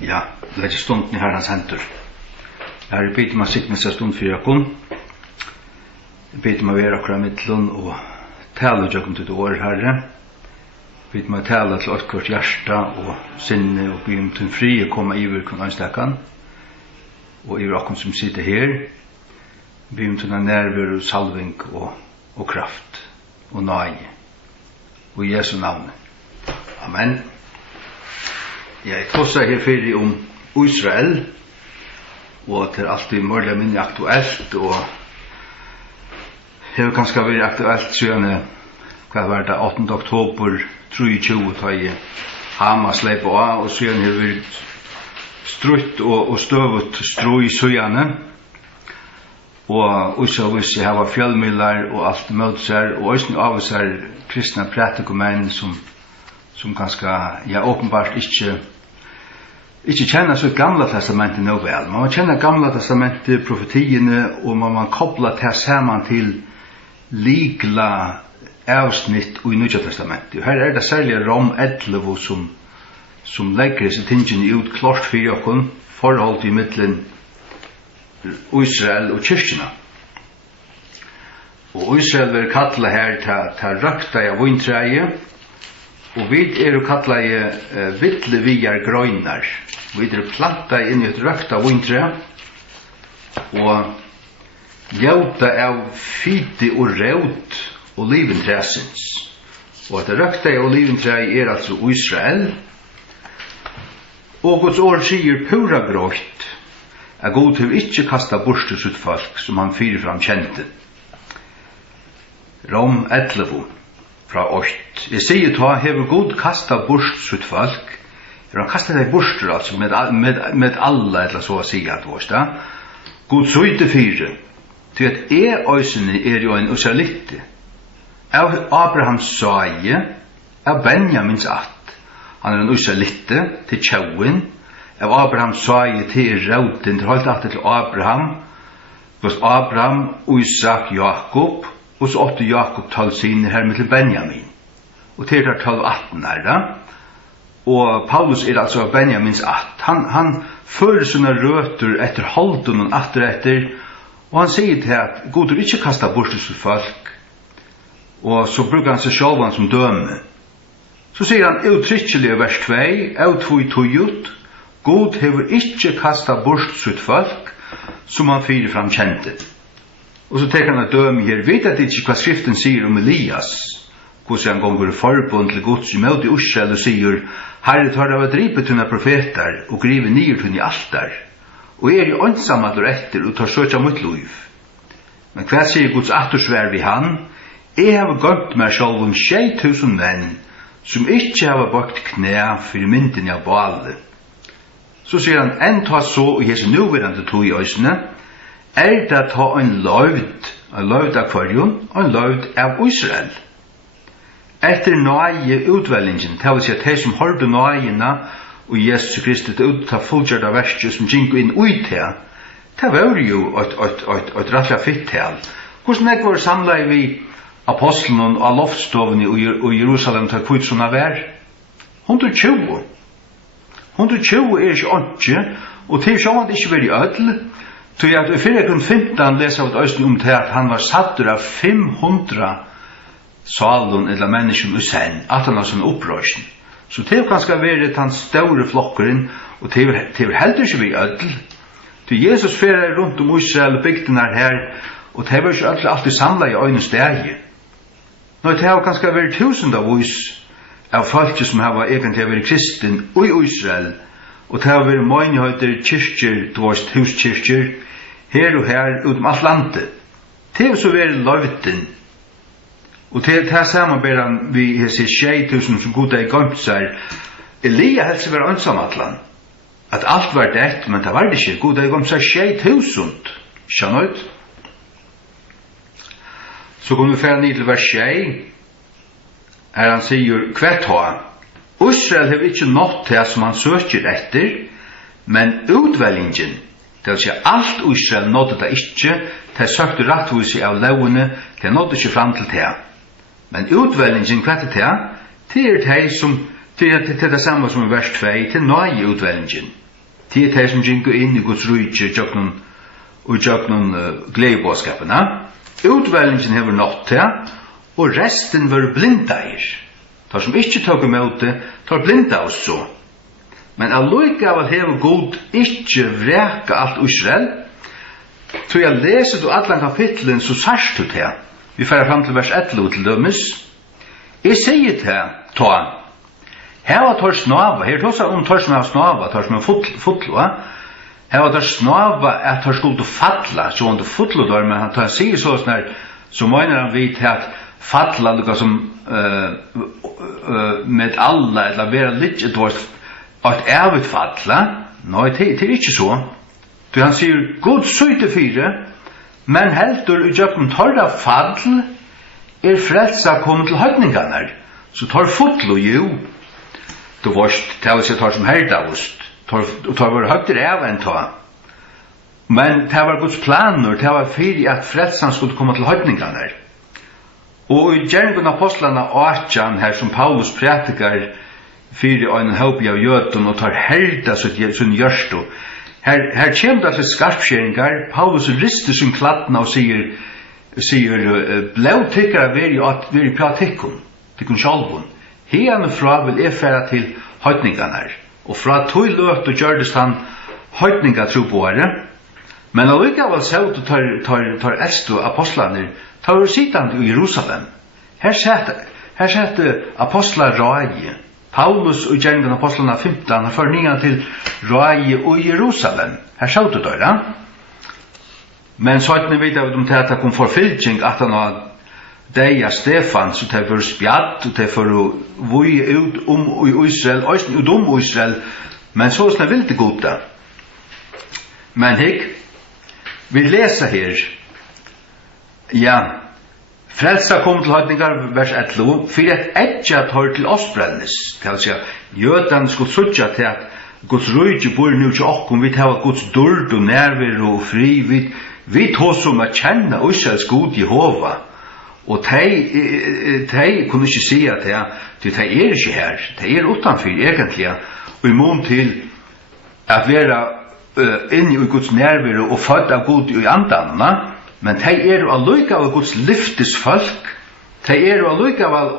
Ja, det er stunden i Herrens hendur. Jeg har bedt meg sikne seg stund for dere. Jeg bedt meg være akkurat midtlån og tale dere til det året, Herre. Jeg bedt meg tale til åtkvart hjärsta og sinne og be om til fri og komme iver kun anstakkan. Og iver akkurat som sitter her. Be om til nærvær og salving og kraft og nøye. Og i Jesu navn. Amen. Jeg tosser her fyrir om Israel, og det er alltid mørlig minne aktuelt, og det har kanskje vært aktuelt siden, hva var det, 8. oktober 23, da jeg Hamas leip på av, og siden har vært strutt og støvet strå i søgjene, og også hvis jeg har fjellmidler og alt møtt seg, og også av oss er kristne pratikumenn som kanskje, ja, åpenbart ikke kjenner så gamla testamentet nå vel. Man må kjenne gamla testamentet, profetiene, og man må koppla det sammen til likla avsnitt i Nya testamentet. Her er det særlig Rom 11 som legger seg tingene ut klart for dere, forhold til middelen Israel og kyrkjene. Og Israel vil kalla her til røkta av vintreie, og vi er kalla vittle viar grøynar. Vi er planta inn i et røkta vintre, og gjauta av fyti og rød og liventræsins. Og at røkta av liventræi er altså Israel. Og Guds ord sier pura grått, at God har ikke kastet bort sitt folk som han fyrir fram kjente. Rom 11 fra 8. Jeg sier ta, hever God kastet bort sitt folk. Han kastet deg bort, altså, med alle, eller så å si, at det God søyte fire, til at øysene er jo en usalitte. Av Abrahams saie, av Benjamins att. Han er en usalitte til tjauen, av Abrahams saie til rauten, til holdt at til Abraham, hos Abraham, Isak, Jakob, og så åtte Jakob 12 sine her med til Benjamin. Og til 12-18 er det. Og Paulus er altså Benjamins att. Han fører sine røter etter holden og etter, og han sier til at God har ikke kastet bort sitt folk. Og så bruker han seg selv som døme. Så sier han uttrykkelig i vers 2, av 2 God har ikke kastet bort sitt folk, som han fyrir fram kjente. Og så tenker han at døme her, vet at det ikke hva skriften sier om Elias, hvordan han gonger forbund til Guds i møte i Ursel og sier, Herre tar av et ripet tunne profeter og griver nyer tunne i altar, og er i åndsamadler etter og tar søtja mot liv. Men hva sier Guds attersvær vi han? Jeg har gått med selv om 6.000 menn som ikke har bakt knæ for mynden av bale. Så sier han, enn ta så og hese nuverande tog i øysene, er det ta en løvd av kvarjon, en løvd av Israel. Etter nøye utvelingen, det vil si at de som hørte nøyene og Jesus Kristus ut til fullgjørte verset som gikk inn ut her, det var jo et rettelig fitt her. Hvordan er det var samlet vi apostelen og loftstovene i Jerusalem til hva som var? 120. 120 er ikke åndsje, og til sånn at det ikke var i ødel, til at i 4.15 leser vi et om til at han var satt av 500 salen eller mennesken i sen, at han har sånn opprørsen. Så det er ganske vært den store flokkeren, og det er heller ikke vi ødel. Til Jesus ferer rundt om Israel og bygden her, og det var ikke alltid samlet i øynene steg. Nå, det har ganske vært tusendavis av folk som har egentlig vært kristen i Israel, og det har vært menigheter, kyrkjer, dvorst huskyrkjer, her og her, utom alt landet. Det har så vært løvden. Og til det samme ber han vi har sett 6.000 som god er gømt seg. Elia helst var ansamatlan. At alt var det, men det var det ikke. God er gømt seg 6.000. Skjønner ut? Så kommer vi ferdig ned til vers 6. Her han sier, hvert ha. Israel har ikke nått det som han søker etter, men utvelgingen, det vil si alt Israel nådde det ikke, det søkte rettvis av lovene, det nådde ikke fram til det. Men utvelgingen, hva er det som, det er det samme som i vers 2, til nøye utvelgingen. Till det som gingo in I Guds rike och jöknon glädjebåskaperna. Utväljningen hever nått till, och resten var blindair. Tar som ikke tog emot det, tar blinda oss så. Men allikevel hever God ikke vreka alt Israel. Så jeg leser du alle kapitlen, så sørst du til. Vi færer fram til vers 11 til dømes. Jeg sier til, ta. Her var tar snava, her tås om tar som har snava, tar som har fotlo. Her var tar snava at tar skulle falla, så han fotlo der, men han tar sier så sånn her, så mener han vidt at falla lukka som med alla, eller vera litt, det var at evigt falla. Nei, det ikke så. Så han sier, God søyte fire, men heldur utjøkken torra fall frelsa kommet til høytningarna. Så tar fotlo jo, det var det tar som herdaust, tar var høytter av enn ta. Men det var Guds planer, det var fyrir at frelsan skulle komme til høytningarna. Og I gjerningen apostlarna 18 her som Paulus prætikar fyrir ein hópi av jødun og tar herda sin hjørstu. Her kommer det til skarpskjeringar. Paulus rister sin kladna og sier blevtikkara veri pratikkum, tikkun sjálfun. Hian fra vil færa til høytningarna. Og fra tog løt og gjørdest han høytningatruboare. Men allikevel sjálf tar eldstu apostlarnir tar var sittande I Jerusalem. Her sette apostlar rai. Paulus og gjengen apostlarna 15 har førningan til rai og Jerusalem. Her sjå du der, Men så at ni vet av dem til at det kom forfylking at han har deia Stefan, så det var spjatt, og det var vui ut Israel, og ut Israel, men så snar vil det goda. Men hikk, vi leser her, ja, frelsa kom til høytningar, vers 11, for at etja tar til oss brennes. Det vil si, jødan skulle sutja til at Guds rujtje bor nu til okkom, vi tar Guds dörd og nærvær og fri, vi tar som at kjenne Israels god Jehova. Og de kunne ikke si at de ikke her, de utanfor egentlig, og I mån til at være inne I Guds nærvær og født av god I andanna, men de allikevel Guds lyftesfolk, de allikevel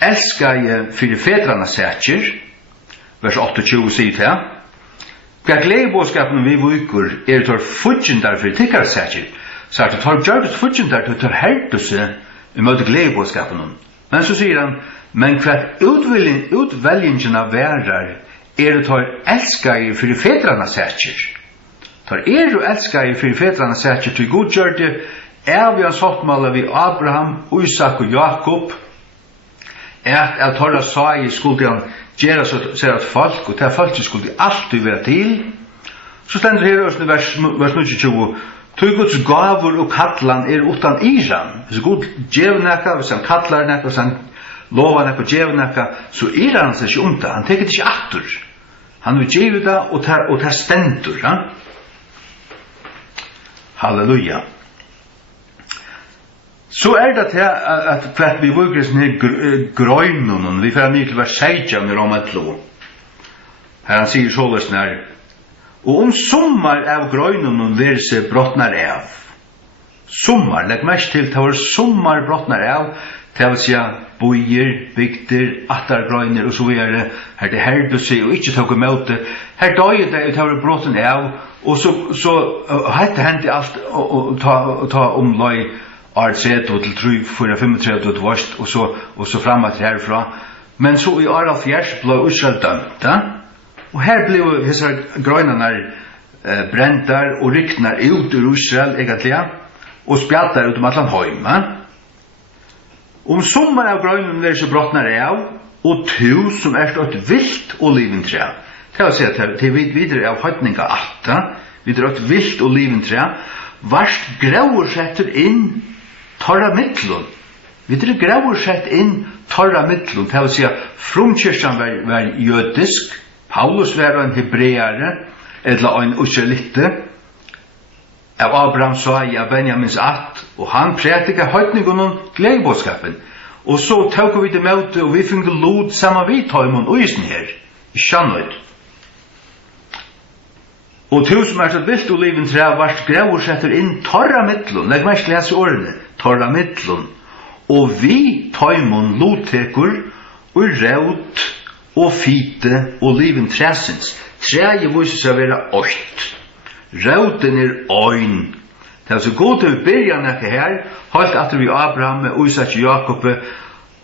elskar fyrir fedrarna sætjer, vers 28 sier til, hva gledebåskapen vi vukur tar fudgjendar fyrir tikkara sætjer, så det tar gjørst fudgjendar til tar herduse I møte gledebåskapen. Men så sier han, men hva utveljingen av værar tar elskar fyrir fedrarna sætjer, tar elskar fyrir fedrarna sætjer til god gjørde vi har sottmala vi Abraham, Isak og Jakob, at torra sa skulle han gjøre seg at folk, og til folk skulle alltid være til. Så stender her også I vers 29, tog Guds gavur og kallan utan Iran. Hvis God gjev nekka, hvis han kallar nekka, hvis han lovar nekka, gjev nekka, så Iran han seg ikke det. Han teker det ikke attur. Han vil gjev det, og det stendur. Ja? Halleluja. Så det til at vi vuker sånne grøynen, vi får ned til vers 16 I Rometlo. Her han sier såløsne her, og sommar av grøynen vil seg brottnar av. Sommar, legg mest til, det var sommar brottnar av, det vil si boier, bygder, attargrøyner og så videre, her det herde seg og ikke tok imot det, her døy det, det var brotten av, og så hette hendt alt, og ta omløy, Arset og til 3-4-35 og tvåst, og så framåt herfra. Men så I Araf Fjers ble Israel dømt. Og her ble disse grøynene brentar og ryknar ut ur Israel, egentlig, og spjattar ut allan heim. Sommar av grøynene vil så brottnar av, og som et vilt oliventre. Det vil si at det videre av høytninga 8, videre et vilt oliventre, varst grauer setter inn torra mittlun. Vi grauer sett inn torra mittlun. Det vil si at frumkyrkjan var jødisk, Paulus var en hebreare, eller en israelitte, av Abraham sa av Benjamins 8, og han prætika høytningun gledebåskapen. Og så tok vi det med, og vi finner lod saman vi tøymon og isen her, I Sjannøyd. Og to som så vilt oliventræ vart grævursetter inn torra mittlun, legg mest lese årene, torra mittlun, og vi taimon lotekur, og raut, og fite, oliventræsins. Træje viser seg å være 8. Rauten øyn. Det så god til vi byrja nekka her, halt at vi Abraham, Isak, Jakob,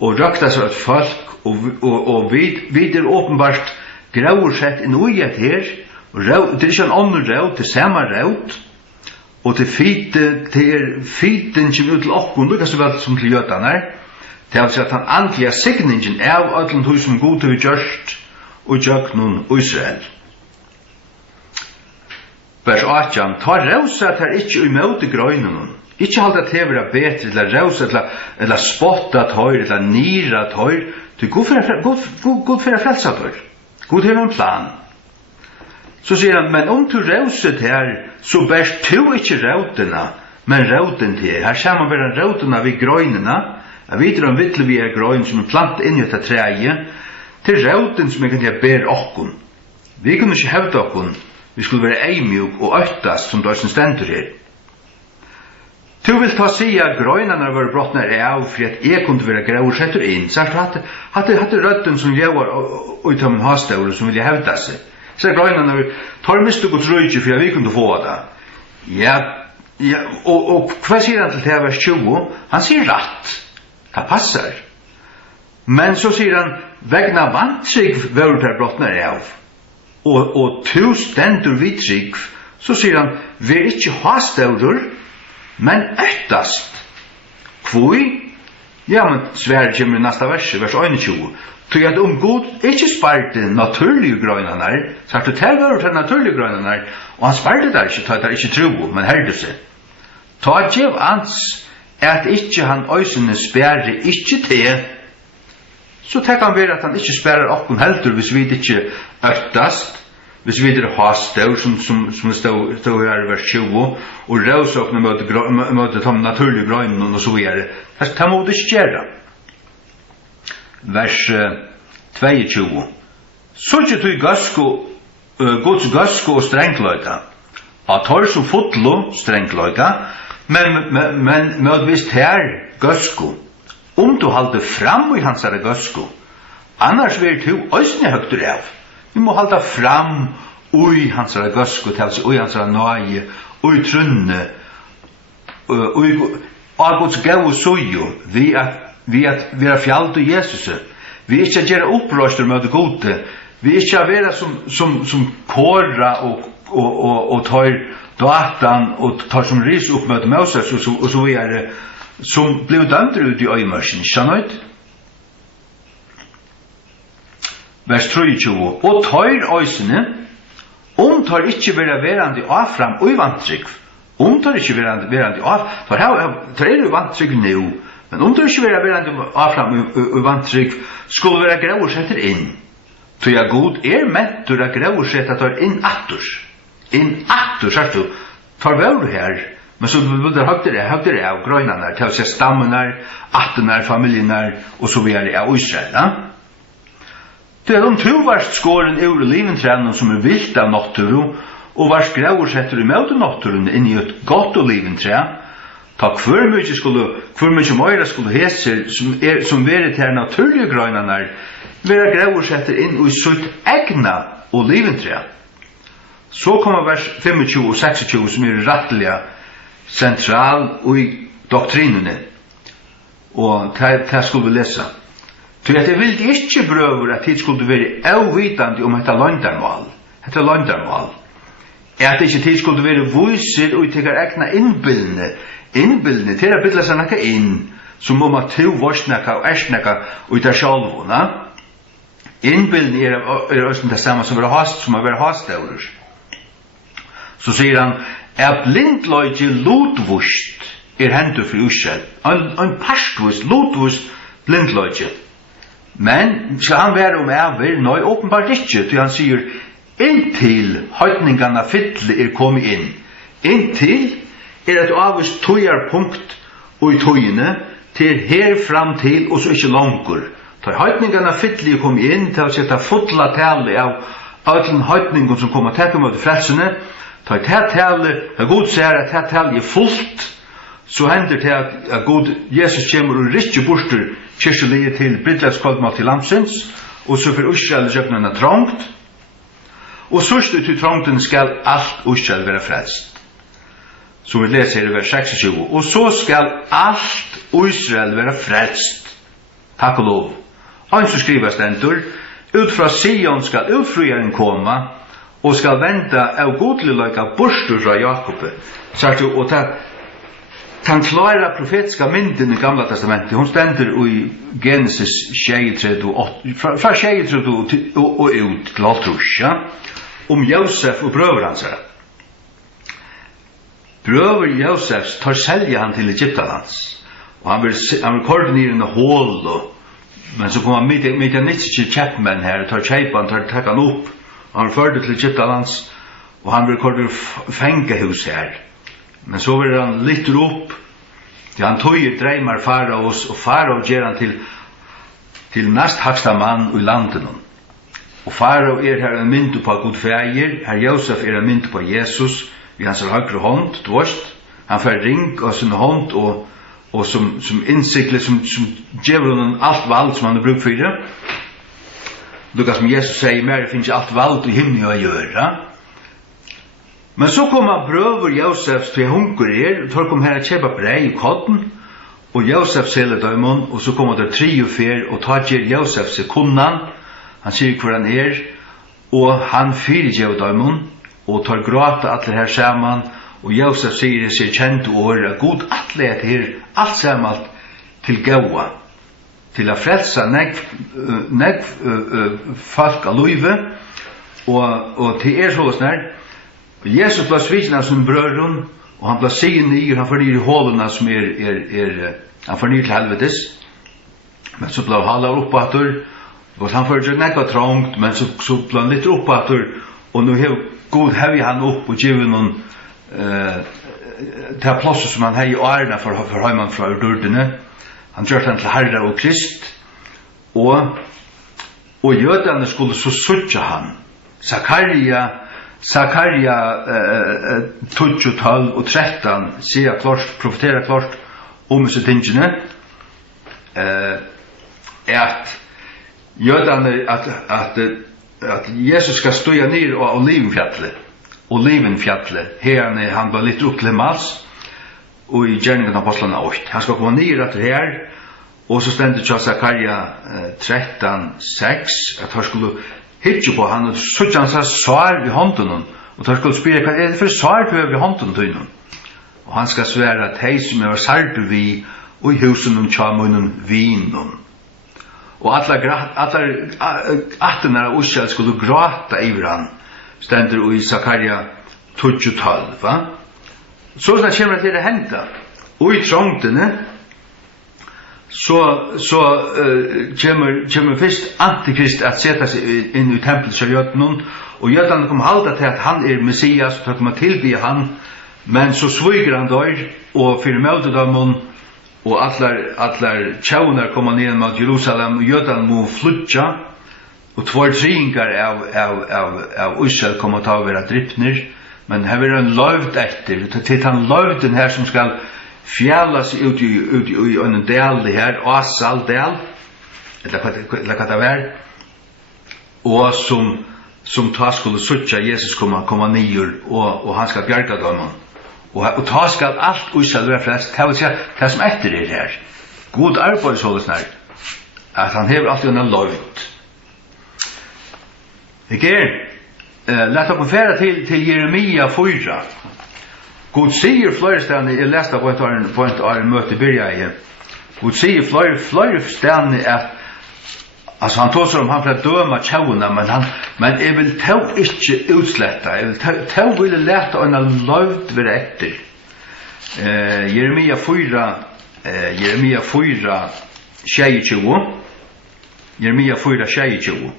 og røkta seg et folk, og vi åpenbart grævursett inn uget her, det ikke en annen raut, det samme raut, og til fiten kommer ut til okkun, lukka så vel som til jødene her, til at han andlige signingen av öllum hus som god til vi gjørst, og jøknun Israel. Vers 18, ta rausa at her ikke umøte grøynene, ikke halda til å være bedre, eller rausa, eller spotta tøyr, eller nira tøyr, til god for å frelsa tøyr. God har en plan. Så sier han, men om du rauset her, så bærs du ikke rautena, men rauten til. Her ser man bare rautena vid grøynene, jeg vet om vittle vi grøyn som plant inn i dette treie, til rauten som kan ber okkun. Vi kunne ikke hevde okkun, vi skulle være eimjuk og øktast som det som stender her. Du vil ta si at grøynene var brottene av for at jeg kunne være grøysetter inn, så hadde røtten som gjør ut av min hastavre som ville hevde seg. Så grøynene tar miste godt røyke for at vi kunne få det. Ja, og hva sier han til det vers 20? Han sier rett. Det passer. Men så sier han, vegna vantrygg var det brottene av. Og to stendur vidtrygg, så sier han, vi ikke hastavrer, men øktast. Kvoi? Ja, men Sverre kommer i neste vers 21. Tog at God ikke sparte naturlige grøynene her, så at det var til naturlige grøynene her, og han sparte der ikke, ta det ikke tro, men herde seg. Ta gjev ans, at ikke han øysene spærer ikke til, så tenker han være at han ikke spærer okken heldur, hvis vi ikke øktast, hvis vi ikke har støv, som stod her i vers 20, og røvsåkene møte de naturlige grøynene og så videre. Det må du ikke gjøre. Vers 22. Så ikke du Guds gasko og strengløyga, at tar som fotlo strengløyga, men mødvist her gasko, du halde fram i hans herre gasko, annars vil du øysne høgtur av. Vi må halda fram ui hans herre gasko, ui hans herre nøye, ui trunne, av Guds gau suju, vi er fjalt og Jesus, vi ikke gjøre opprøster med det gode, vi ikke være som kåra og tar datan og tar som ris opp med Moses og så videre, som ble dømt ut i øymersen, skjønner du? Vers 23. Og tar øysene, tar ikke være verande avfram og vantryk, tar ikke verande av, tar jo vantryk nå, men tar ikke være verande avfram og vantryk, skulle være grauersetter inn. Så ja, god mentur a grauersetter tar inn attur, sagt du, tar vel her, men så vil det høgder av grøynene, til å se stammene, attene, familiene, og så videre av Israel, ja? Det er to varst skåren ur oliventrænen som vilt av natturu, og varst grauersetter i møte natturu inn i et godt oliventræ, ta hver mykje møyre skulle heser, som veret her naturlige grøynene, vera grauersetter inn i sitt egna oliventræ. Så kommer vers 25 og 26 som rettelig sentral i doktrinene. Og det skulle vi lese. Så jeg vil ikke prøve at det skulle være avvitende om dette landarmål. Dette landarmål. At ikke det skulle være viser og til egna innbildende. Innbildende til å bidle seg noe inn som om at to vorsnekka og ersnekka og det sjalvåna. Innbildende også det samme som å være hastavler. Så sier han, blindløyge lotvust hendur for Israel. En pastvust, lotvust blindløyge. Men skal han være over? Nei, åpenbart ikke. Til han sier, inntil høytningarna fytle kommet inn. Inntil et avvist tøyarpunkt og i tøyene til her fram til og så ikke langer. Ta høytningarna fytle kommet inn til å sette fotla tale Allen høytningen som kommer til mot frelsene, ta et tale, God sier at et tale fullt, så hender det at God Jesus kommer og rikker borster kyrkjelige til bryddelskvalgmål til lamsins, og så for Israel kjøpnene trångt, og sørst ut i trångten skal alt Israel være frelst. Så vi leser i vers 26, og så skal alt Israel være frelst. Takk og lov. Han som skriver stendur, ut fra Sion skal utfrieren komme, og skal vente av godligløyga borster fra Jakob. Og den klare profetiske mynden i Gamla testamentet, hun stender i Genesis 23, fra 23 og ut til Altrus, ja? Om Josef og brøver hans her. Brøver Josefs tar selja han til Egyptalands, og han vil korde ned i en hål, men så kommer midjanitske kjeppmenn her, tar kjeipan, tar han opp, og han førde til Egyptalands, og han vil korde fengehus her. Men så vil han litt opp, til han tøyer dreimar Faraos, og Farao gjør han til næst haksta mann i landet. Og Farao her en mynd på God feir, her Josef en mynd på Jesus, vi hans høyre hånd, dvorst. Han får ring av sin hånd, og som innsiklet, som gjør honom alt vald som han har brukt for det. Lukka som Jesus sier, mer finnes alt vald i himmelen å gjøre. Men så kommer brøver Josefs til hunker her, og tar kom her å kjøpe brei i kodden, og Josef selger døymon, og så kommer det 3 og 4, og tar gjør Josef seg kunnan, han sier hvor han og han fyrer døymon, og tar gråta alle her saman, og Josef sier seg kjent år, at God alle er her, alt saman til gaua, til å frelsa negv folk av løyve, og til sånn her, Jesus ble sviken av sin brødron, og han ble siggen i, han får ned i hålene som han får ned til helvetes, men så ble han halvet opp atter, og han får ikke nekva trångt, men så ble han litt opp atter, og nå har God hevet han opp og givet noen til plasset som han har i årene for heimann fra dørdene. Han gjør han til Herre og Krist, og jødene skulle så suttje han. Zakaria 12 og 13 sier klart, profeterer klart om disse tingene, at jødene, at Jesus skal støya ned av Olivenfjallet, her han var litt opp til Himmels, og i gjerningen av apostlene 8. Han skal komme ned etter her, og så stendte til Zakaria 13:6, at han skulle hitje på han, og så han sa svar i hånden, og han skulle spyrre, hva er det for svar du har i hånden til henne? Og han skal svære at hei som er sardu vi, og i husen og tjamunnen vinen. Og alle attene av Israel skulle gråta over han, stender i Zakaria 12, va? Så kommer det til å hente. Og i trångtene, så kommer først Antikrist at sette seg inn i tempelet til jødene, og jødene kommer halda til at han er Messias, og kommer tilby han, men så sviger han der, og fyrir møte dem, og allar tjaunar kommer ned mot Jerusalem, og jødene må flytja, og 2/3 av Israel kommer til å være drippner, men her er en løvd etter, til han løvden her som skal fjallas ut i en del det her, Asal del, eller hva det var, og som ta skulle suttja Jesus komme nyer, og han skal bjerga dem, og ta skal alt Israel være flest, det som etter det her, god arbeid så det snart, at han hever alltid en løvd. Lett oss fære til Jeremia 4. God sier flere stedene, jeg leste på et møte i byrja. God sier flere stedene at altså han tåser om han for å døme tjauna, men jeg vil ta ikke utsletta, jeg vil ta ville lete en løvd ved etter. Jeremia 4, 22. Jeremia 4, 22.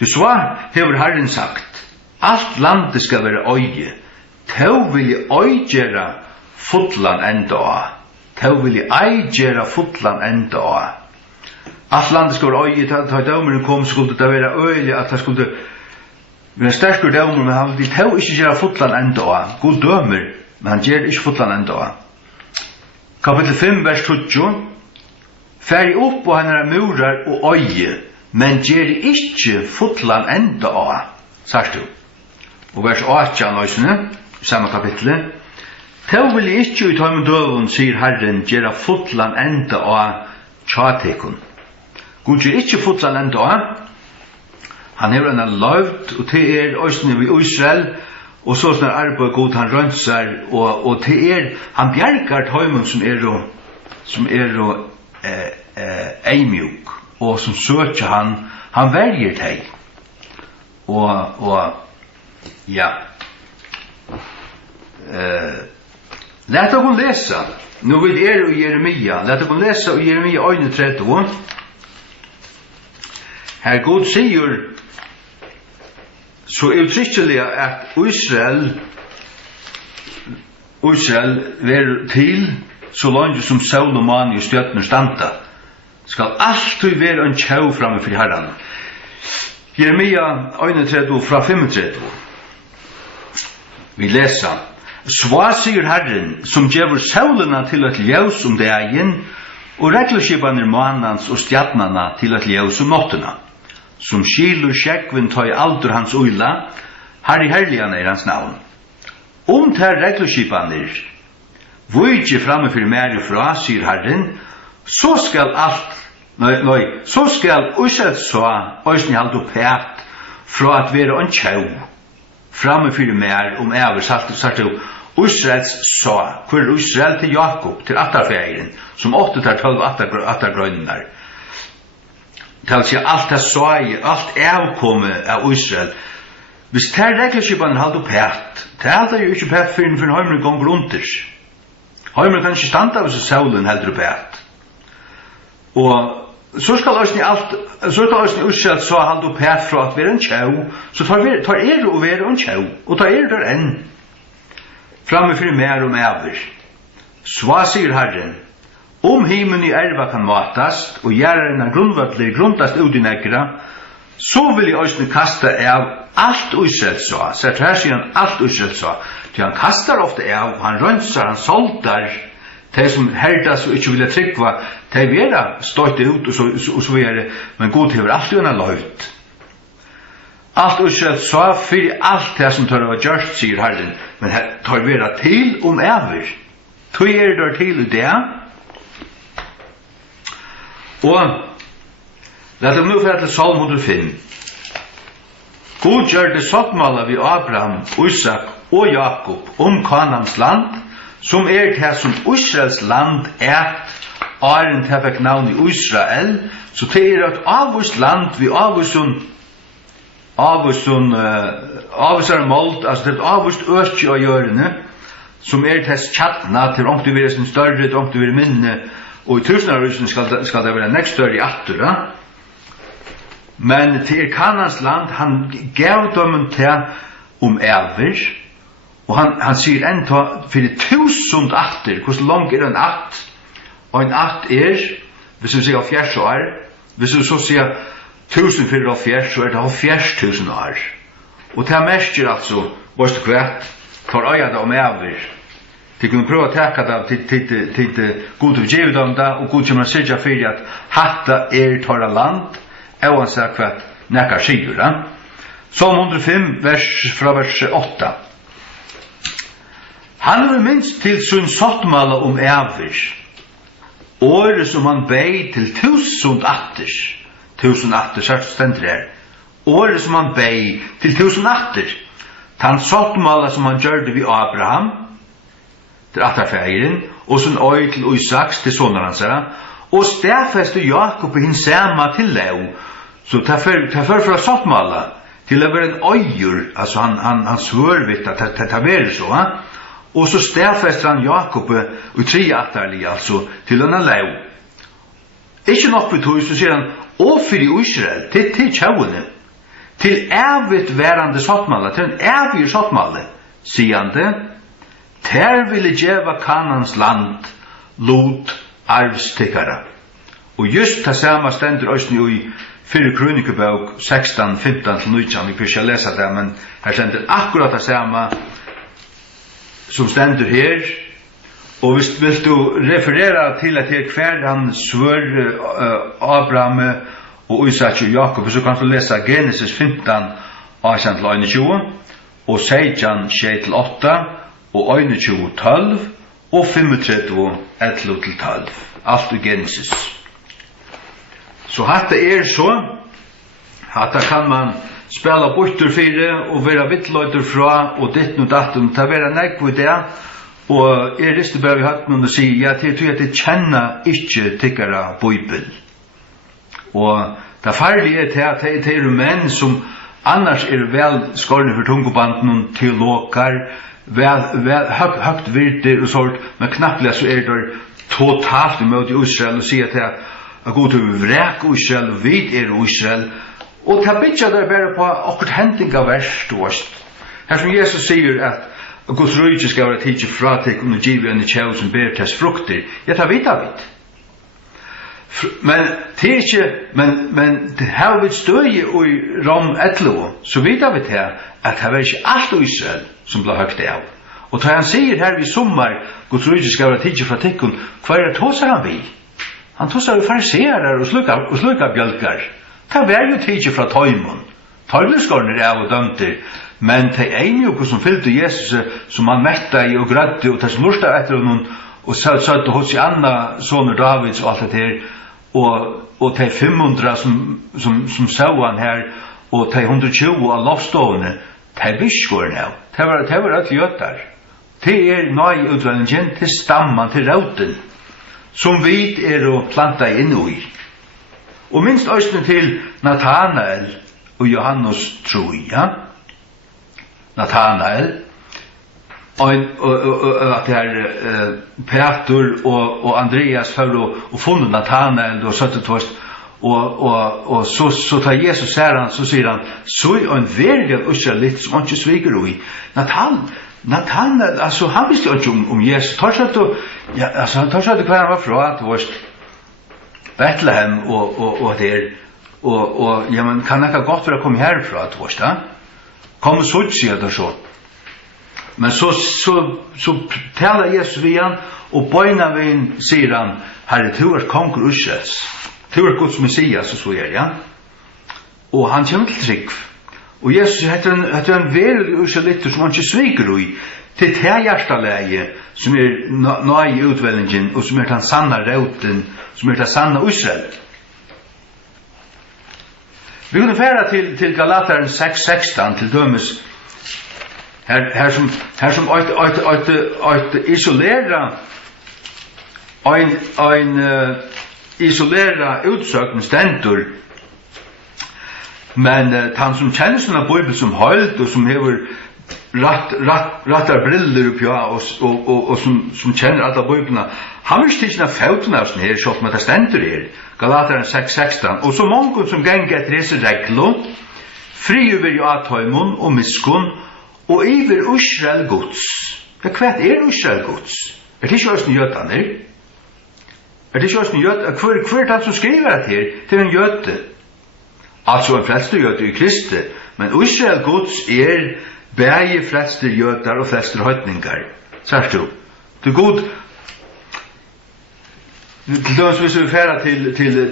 Du svar hever Herren sagt, alt landet skal være øye, tau vil jeg øygjera fotlan enda av. Tau vil jeg øygjera fotlan enda av. Alt landet skal være øye, da dømeren kom, skulle det være øyelig, at det skulle Vi sterkur dømer, men han vil tau ikke gjøre fotlan enda. God dømer, men han gjør ikke fotlan enda. Kapitel 5, vers 20. Færi opp og han murar og øye, men gjør ikke fotlan enda. Sagt du. Og vers 8 nøysene, samme kapitlet. Tau vil ikke ut ham døven, sier Herren, gjøre fotlan enda tjatekun. God gjør ikke fotlan enda. Han hever en lovt, og til òsne vi Israel, og så snar arbeid god han rønnsar, og til han bjergar tøymen som eimjuk, og som søker han verger teg. Og ja, let oss lesa, nå vil i Jeremia, let oss lesa i Jeremia 31, her God sier, så uttrykkelig at Israel ver til så langt som sol og man i støttene standa skal alltid være en tjau framme for Herren. Jeremia 31 fra 35. Vi leser: Svar sier Herren, som gjever solena til et ljøs om dagen, og regleskipene månans og stjernana til et ljøs om nottena, som skilur skjeggven ta i alder hans uila, her i herligan hans navn. Ter regleskipene vujtje framme for mer fra, sier Herren, så skal så skal Israel så, òsni halde pæt, fra at være en tjau, framme for mer æver, sagt Israels så, hvor Israel til Jakob, til attarfeiren, som 8-12 attargrønner. Til å si alt det så, alt avkommet av Israel. Hvis det regleskipene halde pæt, det halde jo ikke pæt for en heimre gonger unders. Heimre kan ikke standa hvis solen heldur pæt. Og så skal òsni Israel så halde pæt fra at være en tjau, så tar å være en tjau, og tar der enn. Framme for mer æver. Sva sier Herren, himen i erva kan matast, og gjerne en grunnvattler grundast ut i negra, så vil jeg òsni kasta av alt Israel så, så her sier han alt Israel så, til han kastar ofte av, han rønsar, han soltar, de som herdas og ikke vilja tryggva, de vera støyte ut og så videre, men God hever alltid unna løyt. Alt Israel så, fyrir alt det som tar av gjørst, sier Herren, men her tar vera til æver. Tog der til i det. Og lad dem nu fra til Salm 105. God gjør det sottmala vi Abraham, Isak og Jakob Kanans land, som det som Israels land Aren til fikk navn i Israel, så det et avvist land vi avvisar målt, altså det et avvist østje av hjørne, som tess tjattna til om du vil sin større, om du vil minne, og i tusenarhusen skal det være nekst større i atter. Men til Kanans land, han gav dem til æver, og han sier enda for 1000 atter, hvordan lang en att? Og en att hvis vi sier 40 år, hvis vi så sier 1044, så det 40.000 år. Og det merker altså, hvorst kvett, for øya det æver. De kunne prøve å teka det til god og givet om det, og god kommer å sørge for at hatta torra land, og han sier kvett, nekkar sigur. Psalm 105, fra vers 8. Han var minst til sin sottmala æver, året som han bei til 1000 atter, 1000 atter, så stendt det her, året som han bei til 1000 atter, han sottmala som han gjørte vi Abraham, til attarfeiren, og som øy til Isaks, til sonen hans, og stedfeste Jakob i hins sama til leu, så ta för fra sottmala, til å være en øyer, altså han svør vidt at det var så, og så stedfester han Jakob i 3 atterlig, altså, til en leu. Ikke nok for tog, så sier han, og for i Israel, til tjauene, til evigt værende sottmala, til en evig sottmala, sier han det, ter ville djeva Kanans land, lot arvstikkara. Og just det samme stender også i Fyrir Krønikebok 16, 15 til 19, vi får ikke lese det, men her stender akkurat det samme som stender her. Og hvis vil du referere til at her hver han svør Abraham og Isak og Jakob, så kan du lese Genesis 15, 18-21, og 16, 6-8, og 21, 12, og 35, 11-12. Alt i Genesis. Så hatta så, hatta kan man spela bortur fyrir og vera vittløytur fra og ditt og datum, ta vera nekv i det, og rister bare vi hatt noen å si, ja, til at jeg kjenner ikke tikkara bøybel. Og det farlige til at det er menn som annars vel skorne for tungobanden, teologer, høgt virter og sånt, men knapplega så det totalt imot Israel og sier til at god til vrek Israel og vid Israel, og ta bytja der bare på akkurat hendinga verst og verst. Her som Jesus sier at Guds rujtje skal være tidsi fratik og givet enn i kjau som ber tess frukter, ja, ta vita vidt. Men det er ikke, men det har vi støy i Rom 11, så vita vi til at det var ikke alt Israel som ble høgt av. Og da han sier her i sommar, Guds rujtje skal være tidsi fratik, hva det tåsar han vi? Han tåsar jo fariserer og slukka bjølkar. Det var jo tidsi fra tøymon. Tøyleskårene av og dømter, men det jo som fyllde Jesus som han metta i og gradde og tess lursta etter honom og satt hos i Anna, soner Davids og alt det her og de 500 som sa han her og de 120 av lovstående de biskårene av det var alt gjøtar det nøy utvelningen til stamman til rauten som vi å planta inn i og minst øyne til Nathanael og Johannes troi, ja? Nathanael og at det er Peter og Andreas for å funne Nathanael og søtte tvist og så tar Jesus her han, så sier han så en verlig litt som han ikke sviker i Nathanael, altså han visste jo ikke om Jesus tar seg til hver han var fra tvist Bethlehem og der og ja, men kan ikke godt være å komme herfra tvist kom så ut, sier det så. Men så taler Jesus ved han, og bøyna ved han, sier han, Herre, du konger Israels. Du Guds Messias, så ja. Og han kommer til trygg. Og Jesus heter en veldig Israelitter som han ikke sviker i, til det hjertaleie, som nøy i utvelningen, og som den sanna rauten, som den sanna Israel. Vi kunne fære til Galataren 6:16 til dømes her som isolera ein isolera utsøkning stendur men han som kjenner sånne bøybel som høylt og som hever rattar briller oppi og som kjenner alle bøybelene han vil ikke tilkjenne fætene av sånne her så at det stendur her Galataren 6:16 og så mange som ganger etter disse regler fri over jo atøymon og miskun og iver Israel Guds ja, hva Israel Guds? Det ikke også njøtene her? Det ikke også njøtene? Hva det han som skriver det her? Det en jøte altså en frelster jøte i Kristi men Israel Guds bæge frelster jøter og frelster høytningar sørst du god til døms hvis vi færa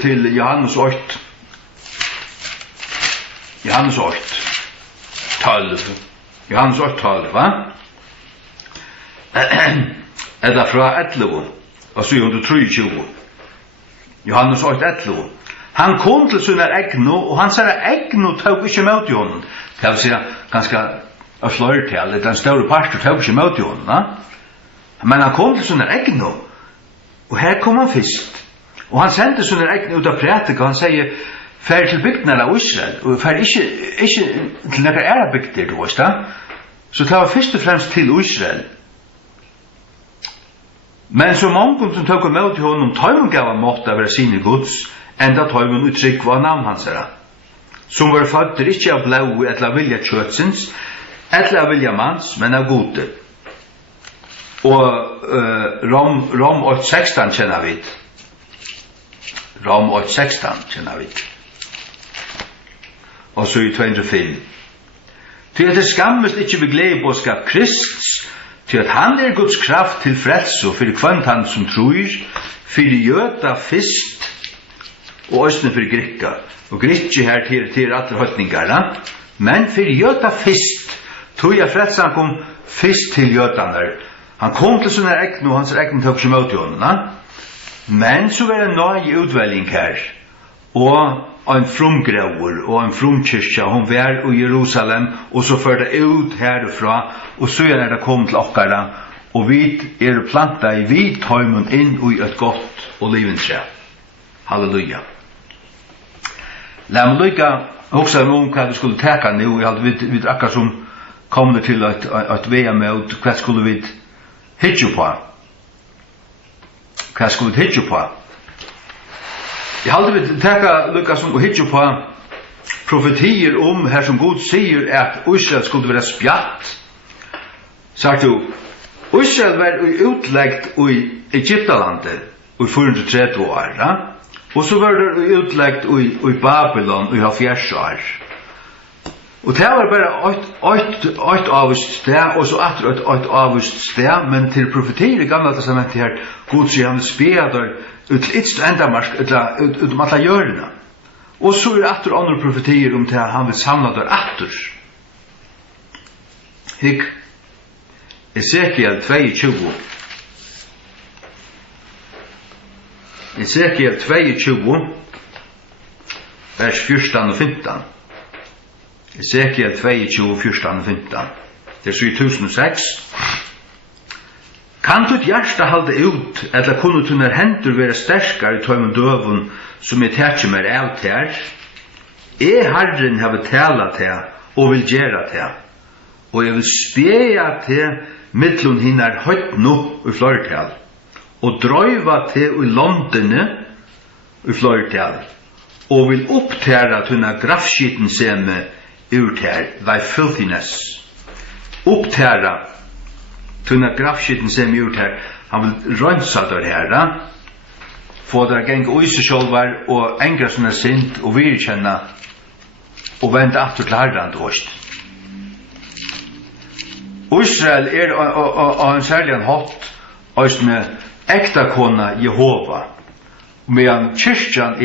til Johannes 8 Johannes 8 12 Johannes 8 12 va? Edda fra 11 og 723 Johannes 8 11 han kom til sunnar egnu og han sier egnu tåg ikke møt i honom det vil si ganske av fløyretal den større parter tåg ikke møt i honom men han kom til sunnar egnu og her kom han fyrst og han sendte sunnar egnu ut av prætik og han sier fær til bygdene av Israel og fær ikke til nekkar æra bygder du veist da så det var først og fremst til Israel men så mange som tåg møt i honom tøymon gav han måtte av være sine Guds enda tøymon uttrykk var navn hans her som var fødder ikke av blau eller av vilja kjøtsins eller av vilja mans men av gode og Rom 8:16 kjenner vi Rom 8:16 kjenner vi Og så i 205. Til at det skammes ikke ved gledebåskap Krists, til at han Guds kraft til frelse og for kvant han som tror, for jøda fyrst og østene for grikka. Og grikki her til alle høytningarna, men for jøda fyrst, tog jeg frelsen kom fyrst til jødaner. Han kom til sånne egn, og hans egn tok seg mot jødene. Men så var det nøye utvelling her, og en frumgrauer og en frumkirkja, hun var i Jerusalem, og så førte det ut herifra, og så det kommet til okkara, og vi planta i vidtøymen inn i et godt og liventræ. Halleluja. La meg lykka også om hva vi skulle teka nå, vi akkurat som kom til at vea med hva skulle vi hitje på. Hva skulle vi hitje på? Jeg hadde vi teka lykka som hitje på profetier om her som Gud sier at Israel skulle være spjatt. Sagt du, Israel var utleggt i Egyptalandet i 430 år, ja? Og så var det utleggt i Babylon i 70 år. Og det var bare et avvist sted, og så et avvist sted, men til profetier i gamle testamentet her, Gud sier han speder ut litt endamarsk, ut alle hjørne. Og så atter andre profetier om det han vil samle der atter. Hikk, Ezekiel 22. Ezekiel 22, vers 14 og 15. Ezekiel 22, 14 og 15. Det er 2006. Kan du hjärsta halda ut, eller kunne tunnar hendur være sterskare i tøymen døvun, som jeg tætje mer av ter? Herren har talat til, og vil gjera til, og jeg vil spea til mittlun hinnar høytnu i fløyrtal, og drøyva til i Londone i fløyrtal, og vil opptæra tunna grafskiten seme urtær, thy filthiness. Opptæra tunna grafskiten seme urtær, han vil rønsa der her, få der geng oise sjolvar, og engra sånne sint, og virkjenna, og vende atter til herran dårst. Israel en særlig hatt òsne ekta kona Jehova, medan kyrkjan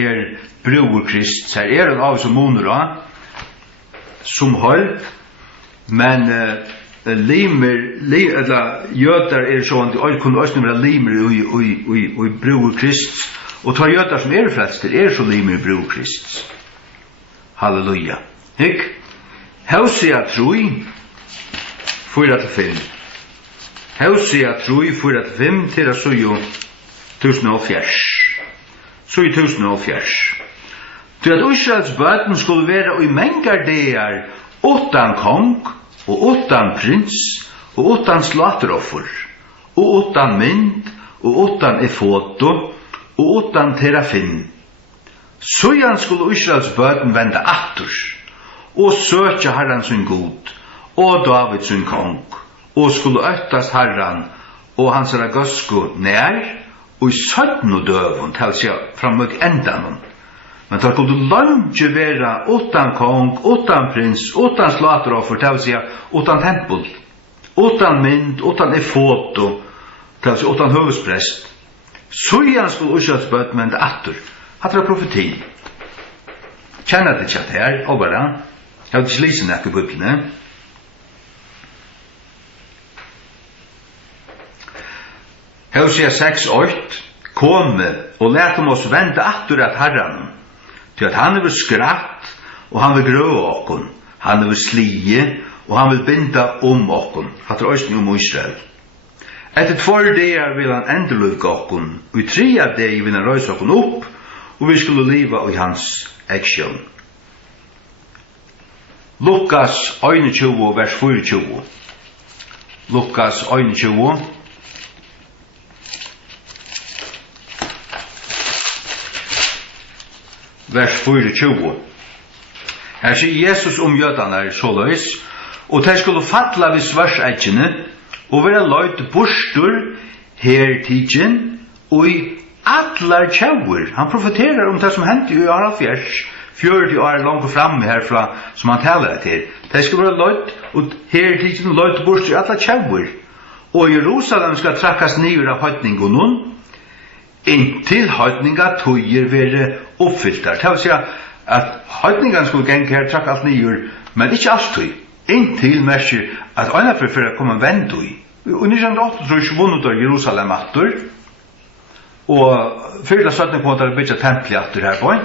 bror Krist, så en av som monera, som hold, men jøder sånn, de kunne òsne være limer i bror Krist, og ta jøder som frelster, så limer i bror Krist. Halleluja. Hikk, Hosea 3, 4-5. Hosea 3, 4-5 til så jo 1070. Så i 1070. Til at Israels bøten skulle være i mengar deir utan kong, og utan prins, og utan slateroffer, og utan mynd, og utan efoto, og utan terafin. Så igjen skulle Israels bøten vende atter, og søkja Herren sin god, og David sin kong, og skulle øttast Herren, og hans ragøsko nær, og i 17 døven, til å si framøk endanen. Men det skulle langt være utan kong, utan prins, utan slateroffer, til å si utan tempel, utan mynd, utan efoto, til å si utan høvesprest. Så igjen skulle Israels bøten vende atter. Hatt var profeti. Kjenner det ikke her, og bare. Jeg hadde ikke lyst til Bibelen. Hosea 6:8 komme og lærte oss vende atter at Herren, til at han vil skratt, og han vil grøve okkon, han vil slie, og han vil binda okkon. Hatt var også om Israel. Etter 2 dager vil han endeløyke okkon, og i 3 dager vil han røyse okkon opp, og vi skulle leva i hans aksjon. Lukas 21, vers 24. Lukas 21. Vers 24. Her sier Jesus om jødene såleis, og de skulle fatla ved svarsekkene, og være løyt bostur her tidsen, og i atlar tjauer. Han profeterar om det som hendte i 74, 40 år långt fram härifrån som han talar till. Det ska vara löjt och här tiden löjt bort i alla tjauer. Och Jerusalem ska trakkas ner av höjtningen intill höjtningar tojer vara uppfylltar. Det vill säga att höjtningen skulle gänga här trakka allt ner, men inte alls tog. Intill märker att ena för att komma vänd i. Och 1908 tror jag vunnit av Jerusalem attor. Och fyra sötning på att det bygga tempel attor här på.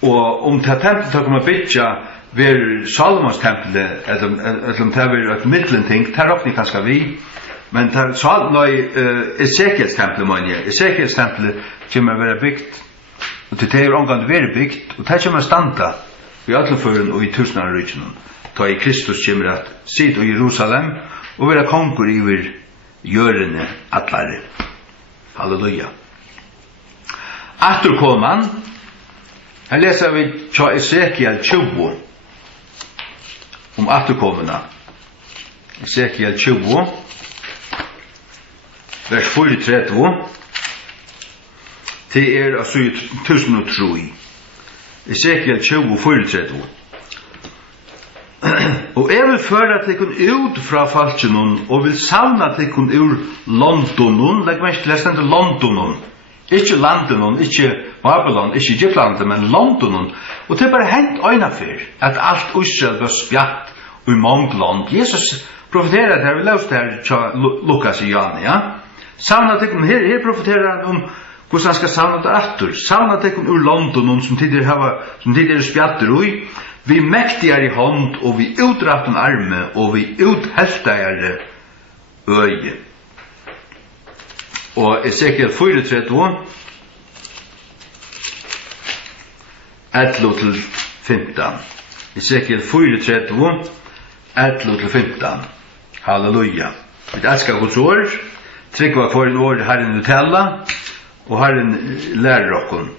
Och om det här templet kommer bygga vid Salomons tempel, eller om det är ett mittelenting, det här råkning ganska vi. Men Ezekiels tempel, Ezekiels tempel kommer att vara byggt. Och det är omgående vara byggt. Och det kommer att standa i ödlefören och i tusenarryggen. Ta i Kristus kommer att sitta i Jerusalem og vera konkur yvir jörene allare. Halleluja. Aftur koman, her leser vi tja Ezekiel 20 om afturkomuna. Ezekiel 20, vers 34, det er altså 1003. Ezekiel 20, 34. Og jeg vil føre tekken ut fra falskjennom, og vil savna tekken ur Londonon, legg meg ikke lest til Londonon, ikke Landonon, ikke Babylon, ikke Egyptlandet, men Londonon. Og det er bare hent øyne for at alt Israel var spjatt i mange land. Jesus profeterer det her, vi løste her til Lukas i Jan, ja. Savna tekken, her profeterer han om hvordan han skal savna det atter. Savna tekken ur Londonon, som tidligere spjatter ui, vi mektigare i hånd, og vi utratten arme, og vi utheltare øye. Og Ezekiel 34, 11-15. Ezekiel 34, 11-15. Halleluja. Vi elskar Guds år, tryggva for en år Herren uttala, og Herren lærer okkon.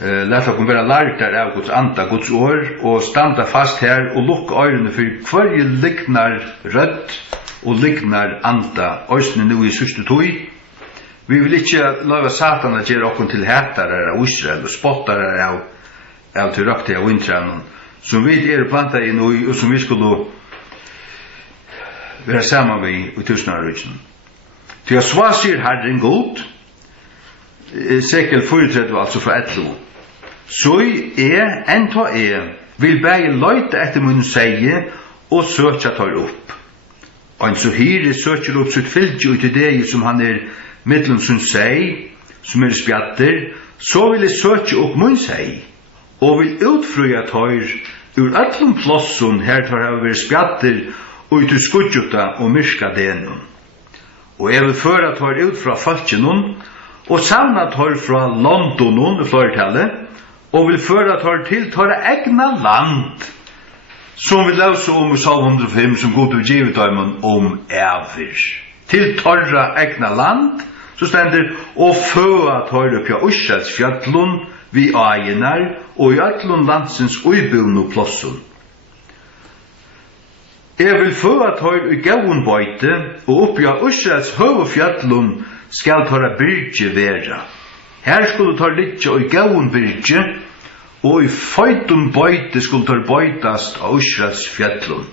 Lät oss vara lärtar av Guds anda, Guds år, och standa fast här och lukka öronen för varje liknar rödd och liknar anda, ösne nu i sista tog. Vi vill inte lova Satan att göra oss till hätare av Israel och spottare av tillröktiga vintran, som vi är plantade in och som vi skulle vara samman med i tusenarryggen. Till jag svasir Herren god, Ezekiel 34, alltså fra 11. Så enta vil bæge løyte etter mun seie og søkja tar opp. Og en så hyre søkjer opp sitt fylgje ut i det som han middelen sun sei, som spjatter, så vil jeg søkje opp mun sei, og vil utfrøya tar ur öllum plossun her tar av spjatter og ut i skudjuta og myrska denun. Og jeg vil føre tar ut fra falskjenun, og savna tar fra Londonon i flertallet, og vil føre tar til tar egna land, som vi løser om i Salm 105, som god vil give dem om æver. Til tar egna land, så stender og føa tar opp ja Ushels fjallun, vi egenar, og i ætlun landsens uibun og plossun. Jeg vil føa tar i gavun bøyte, og opp ja Ushels høvefjallun, skal tar byrge vera. Her skulle tar litja og i gavun byrge, og i føytun bøyte skulle tar bøytast av Israels fjallun.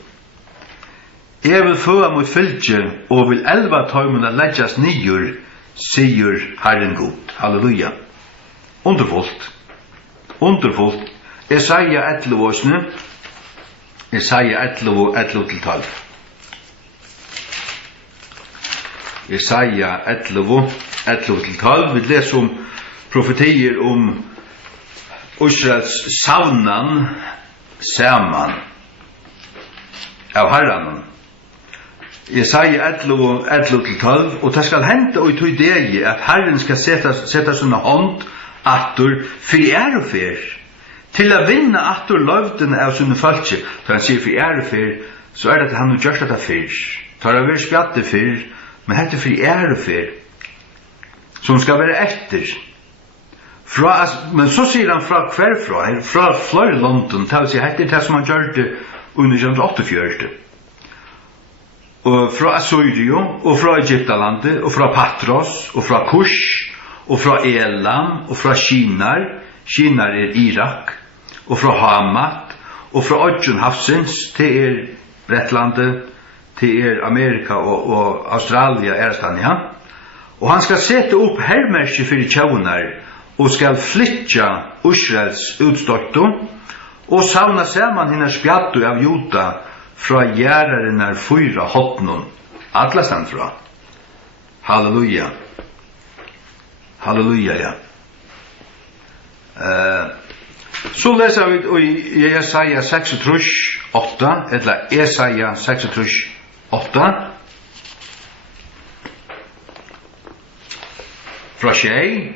Jeg vil føa mot fylgje, og vil 11 tøymuna leggjast nyer, sier Herren god. Halleluja. Underfullt. Underfullt. Esaia 11 årsne. Esaia 11, 11-12. Esaia 11, 11-12. Vi leser om profetier om Israels savnan saman av Herren. Jesaja 11, 11-12, og det skal hente og tog deg at Herren skal sette sånne hånd atter for ærefer, til å vinne atter løvdene av sånne falske. Da han sier for ærefer, så det at han har gjort dette før. Tar av spjattet før, men dette for ærefer, som skal være etter. Men så sier han fra fra flere London, til å si dette det som han gjør det under 1948. Og fra Assyrio, og fra Egyptalandet, og fra Patros, og fra Kush, og fra Elam, og fra Shinar, Kinar Irak, og fra Hamat, og fra Odjon Havsins til Bretlandet, til Amerika og Australia ja. Og han skal sette opp hermerske for tjaunar, og skal flytja Israels utstøtto, og savna saman hinna spjattu av Juda fra gjerrarinnar 4 hotnun, atlastan fra. Halleluja. Halleluja, ja. Så leser vi i Jesaja 6:8, eller Jesaja 6:8, fra tjei.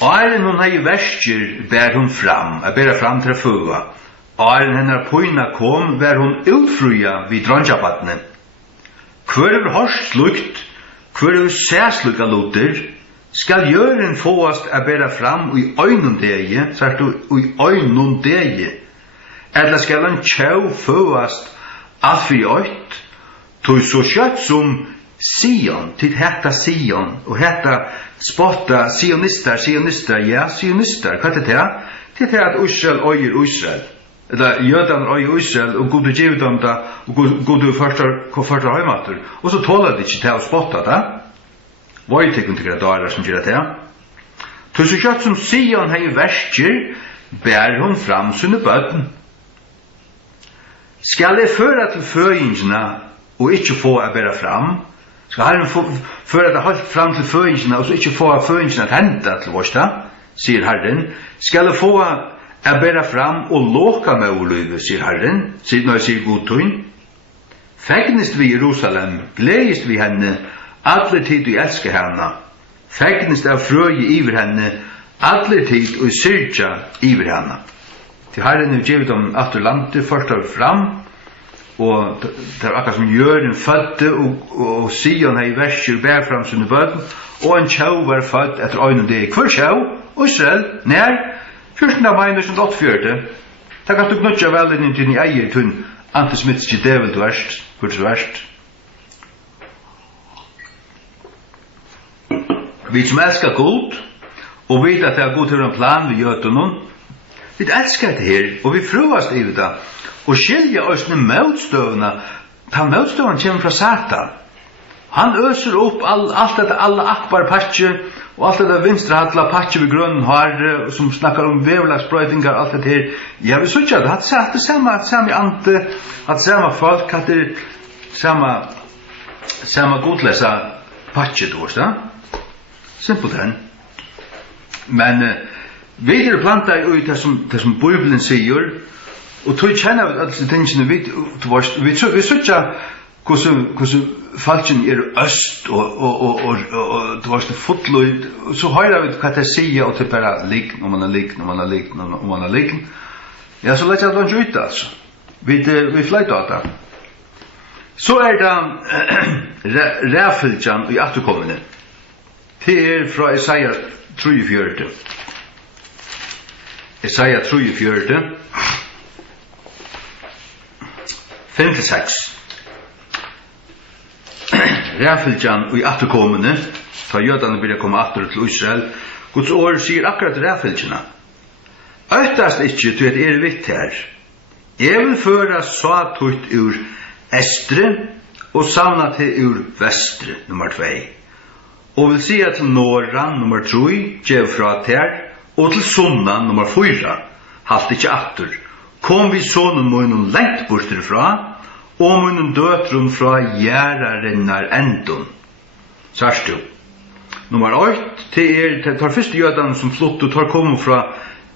Æren hun hei verskjer bær hun fram, bæra fram til føa. Æren hennar poina kom, bær hun utfruja vid drangjabatne. Hver hørst slukt, hver sæslukka luter, skal gjøren fåast a bæra fram i øynun degi, sagt du, i øynun degi. Eller skal han tjau fåast alt fri øyt, tog så kjøtt som Sion, tid hetta Sion, og hetta spotta sionister, ja, sionister, hva er det? Det er at Israel øyer Israel. Eller jødan øyer Israel, og god givet dem da, og god førster heimater. Og så tåler det ikke til å spotta det. Hva er det ikke det som gjør det? Til så kjøtt som Sion hei versker, bær hun fram sunne bøtten. Skal jeg føre til føyingene, og ikke få å bære fram, skal Herren føre det helt fram til føyingene, og så ikke få føyingene til hente til vårt da, sier Herren. Skal jeg få å bære fram og låka med oløyve, sier Herren, når jeg sier god tøyn. Fegnest vi Jerusalem, gledest vi henne, alle tid vi elsker henne. Fegnest av frøye iver henne, alle tid og syrja iver henne. Til Herren er givet dem efter landet, først av fram, og det er akkurat som Jøren fødde, og Sion hei verser bær fram sine bøten, og en tjau var født etter øynene det. Hver tjau? Israel, nær 14. mai 1984. Det kan du knutja vel inn til ni eier til antisemittiske djevel du verst, hvor du verst. Vi som elskar god, og vet at det er god til en plan vi gjør til noen, vi elskar det her, og vi frøvast i det, og skilja oss med motstøvna. Ta motstøvna kommer fra Satan. Han øser opp alt dette, alle akbar patcher, og alt dette vinstrehandla patcher ved grunnen har, som snakkar om vevlagsbrøytingar, alt dette her. Ja, vi så ikke det, at det samme ante, at samme folk, at det samme godlesa patcher, du vet da? Simpelthen. Men vi er planta i det som Bibelen sier, og tog kjenner vi alle tingene vi så ikke hvordan falskjen øst og det var fotløyd, og så høyrer vi hva det sier, og det er bare likn, og man er likn. Ja, så lett jeg det ikke ut, altså. Vi fløyte av det. Så er det ræfylkjan i atterkommende. Det fra Isaiah 43. Isaiah 43. 5-6. Ræfylkjan og i atterkommende, ta jødane blir komme atter til Israel, Guds år sier akkurat ræfylkjana. Øytast ikkje til et vitt her. Jeg vil føre satut ur estre, og savna til ur vestre, nummer 2. Og vil sia til norran, nummer 3, gjev fra ter, og til sunnan, nummer 4, halt ikkje atter. Kom vi sonen munnen lengt bortirfra, og munnen døtron fra gjerarinnar endon. Sørst du. Nummer 8, det tar første jødene som flott og tar kommet fra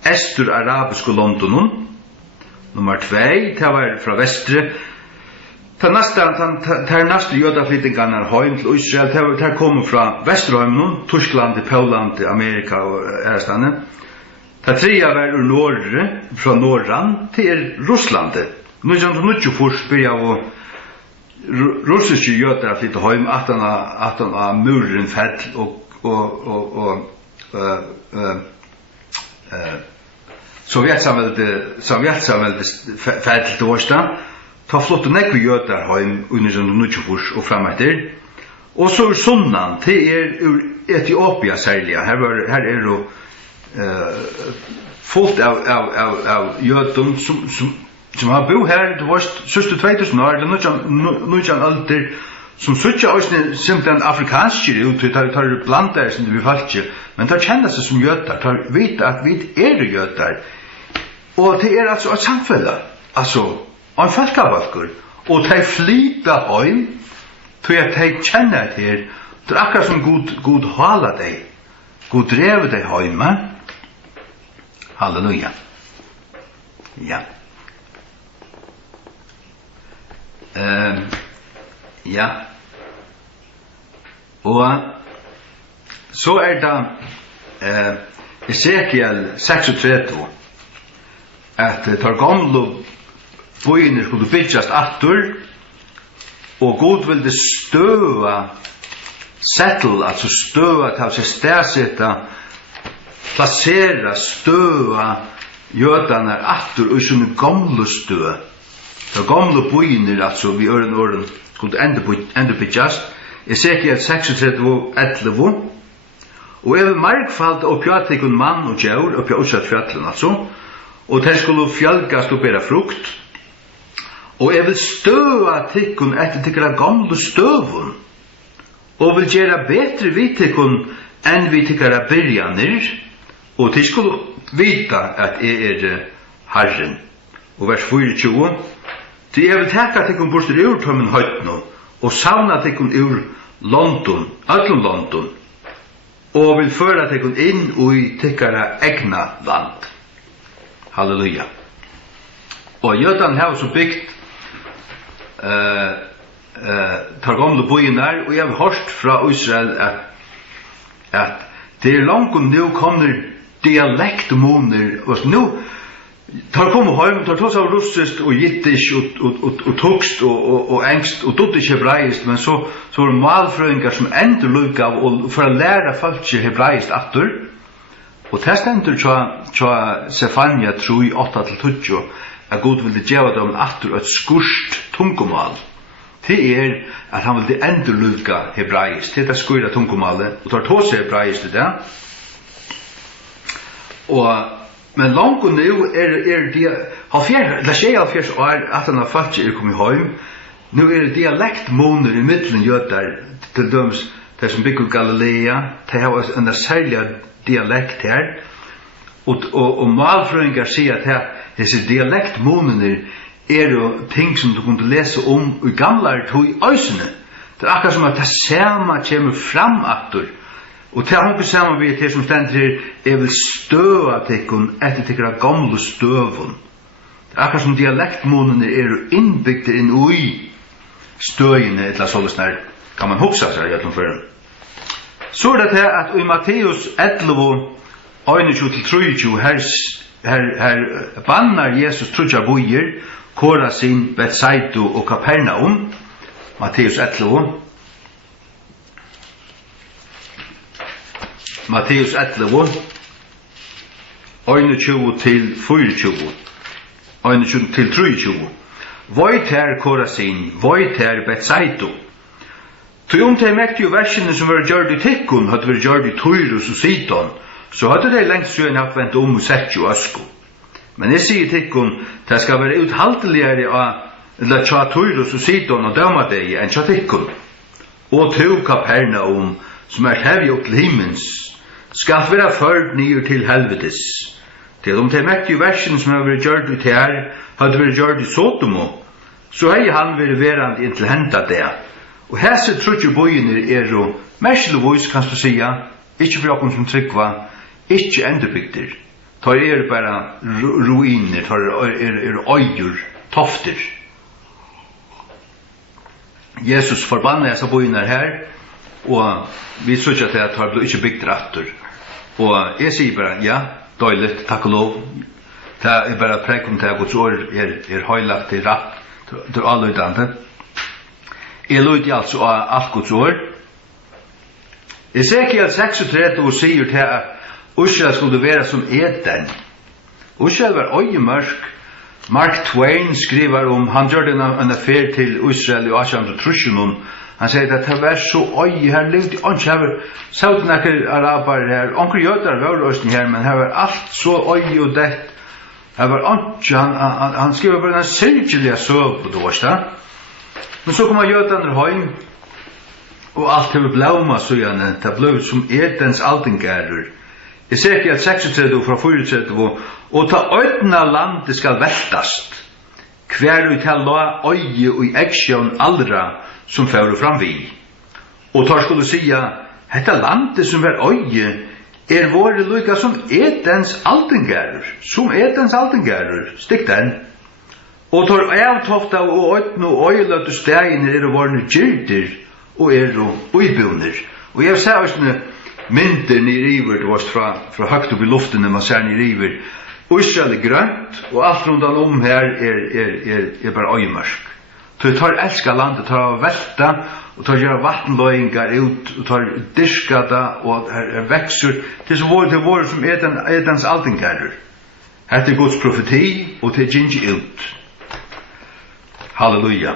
Estur arabiske Londonen. Nummer 2, det var fra Vestre. Det neste jødaflyttingene heim til Israel, det kommer fra Vesterheimen, Tyskland, Poland, Amerika og Ærestane. Det 3 var ur Norge, fra Norran til Russland. Nå først blir jeg å russiske jøder flytte heim, at han av muren fell og Sovjetsamveldet fell til Årstad. Ta flott nekve jøder heim under 1924 og frem etter. Och så sunnan till ur Etiopia särskilt. Här är då fullt av jötum som har bo här det var sista 2000 år eller nu alter som söker oss simpelthen afrikansk ut tar blandar som vi falske men tar känna sig som jötar tar vita att vi är jötar och det är alltså ett samfälle alltså en folkabalkur och de flyta hem till att de känner det det är akkurat som god hala dig god drev dig hemma halleluja ja ja och så är det Ezekiel 36 att tar gamla bojen skulle byggas attor och Gud ville stöva settle alltså stöva ta sig stäsätta placera stöva jötarna attor och såna gamla stö de gamla bojen alltså vi öron skulle ändå byggas Ezekiel 36:11 och även markfald och pjatikon man och djur och pjautfjallen alltså och det skulle fjälkas och bära frukt och jag vill stöva tikkun efter tikkara gamla stövun och vill göra bättre vid tikkun än vid tikkara byrjaner och det skulle vita att är Herren och vers 24 det jag vill tacka tikkun bostur ur tömmen höjtno och savna tikkun ur London, allum London och vill föra tikkun in i tikkara egna land halleluja och jötan har så byggt tar gamla bojenar och jag har hört från Israel att det är långt nu kommer dialektmoner och nu tar komma hem tar tals av russiskt och jiddisch och tokst och engst och dottisch hebraiskt men så var malfröingar som ändå lukka och för att lära folk hebraiskt attor och testentur tja Sefania 3:8-10 att Gud ville geva dem attor ett skurst tungomal det är att han ville ändå lukka hebraiskt det är skurda tungomalet och tar tås hebraiskt det och men långt nu är det har fjärde år att han har fått är kommit hem nu är det dialektmoner i mitten jötar till döms det som bygger Galilea det har en särskild dialekt här och malfröingar säger att här dessa dialektmoner är då ting som du kunde läsa om i gamla tog i ösene det är akkurat som att det samma kommer fram attor och det har samma vid det som ständer här är väl stöva tecken efter tycker gamla stövun det är akkurat som dialektmoner är inbyggda in i stöjene eller sådär när kan man huxa sig egentligen för så är det här att i Matteus 11:21-23 här bannar Jesus trutja bojer Korasin, Bethsaida och Kapernaum Matteus 11 Matteus 11 21-24 21-23 Voit her Korasin voit her Bethsaida Ty te mekti jo versene som var gjørd i tikkun hadde vært gjørd i Tyrus og Sidon så hadde de lengst søen avvendt og sett jo øsko men jeg sier tikkun det skal være uthalteligere av tja Tyrus og Sidon og døma deg enn tja tikkun og to Kapernaum som hevi opp til himmens skal være ført nyer til helvetes til te mekti jo versene som hadde vært gjørd i ter hadde vært gjørd i Sotomo så hei han vært verand inntil henta det og hese trutje bøyene er jo merkeligvis kan du sige ikke for åkken som tryggva ikke enderbygder tar bare ruiner tar øyer tofter Jesus forbannet disse bøyene her og vi tror ikke at det tar ikke bygder atter og jeg sier bare ja, døylet, takk og lov det er bare prekum til at Guds år er høylagt til rett til allutdante Jeg løyde altså av alt Guds år. Ezekiel 36 sier til at Israel skulle være som Eden. Israel var øyemørk. Mark Twain skriver om, han gjør en affær til Israel i 1830 Han säger att det var så oj här levde inte här sådana araber här onkel jötar var östen här men här var allt så oj och det här var inte han skrev bara en särskild så på torsdag. Men så kommer jötarna hem och allt har blommat så igen det blev som Edens altengärder. Esekiel 36 från 34 och ta öppna landet ska vältast. Kvar ut hela öje och action allra som fører fram vi. Og tar skulle sia, dette landet som øye, våre lykka som Edens altengærer, stikk den. Og tar avtofta og øyne og øyeløtte stegene våre gyrder og uibunner. Og jeg ser også mynter nere det var fra høgt opp i luften når man ser nere Israel grønt, og alt rundt her bare øyemørsk. Så tar elska landet, tar velta, og tar gjøre vattenløyngar ut, og tar dirskada, og vekser, til så våre som Edens altengærer. Hette Guds profeti, og til gingi ut. Halleluja.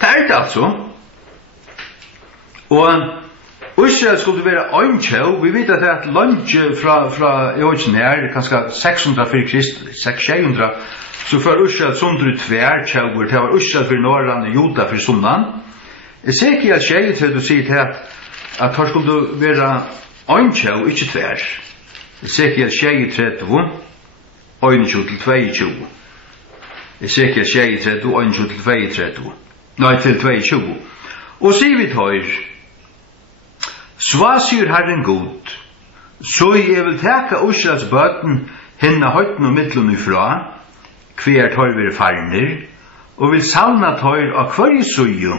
Det det altså. Og Israel skulle være øynkjøv, vi vet at det et lunge fra Eogenær, kanskje 600 for Kristus, 600, så för Israel sundru tvär tjaugur, det var Israel för norran och Juda för sundan. Esekiel 23 säger att han skulle vara öntjau, inte tvär. Esekiel 23, 1-22. Esekiel 23, 1-22. Nej, till 22. Och säger vi tar, Svasir Herren god, så jag vill täcka Israels böten hinna höjten och mittlun ifrån, hver tar vi farner, og vil savna tar av hver suju,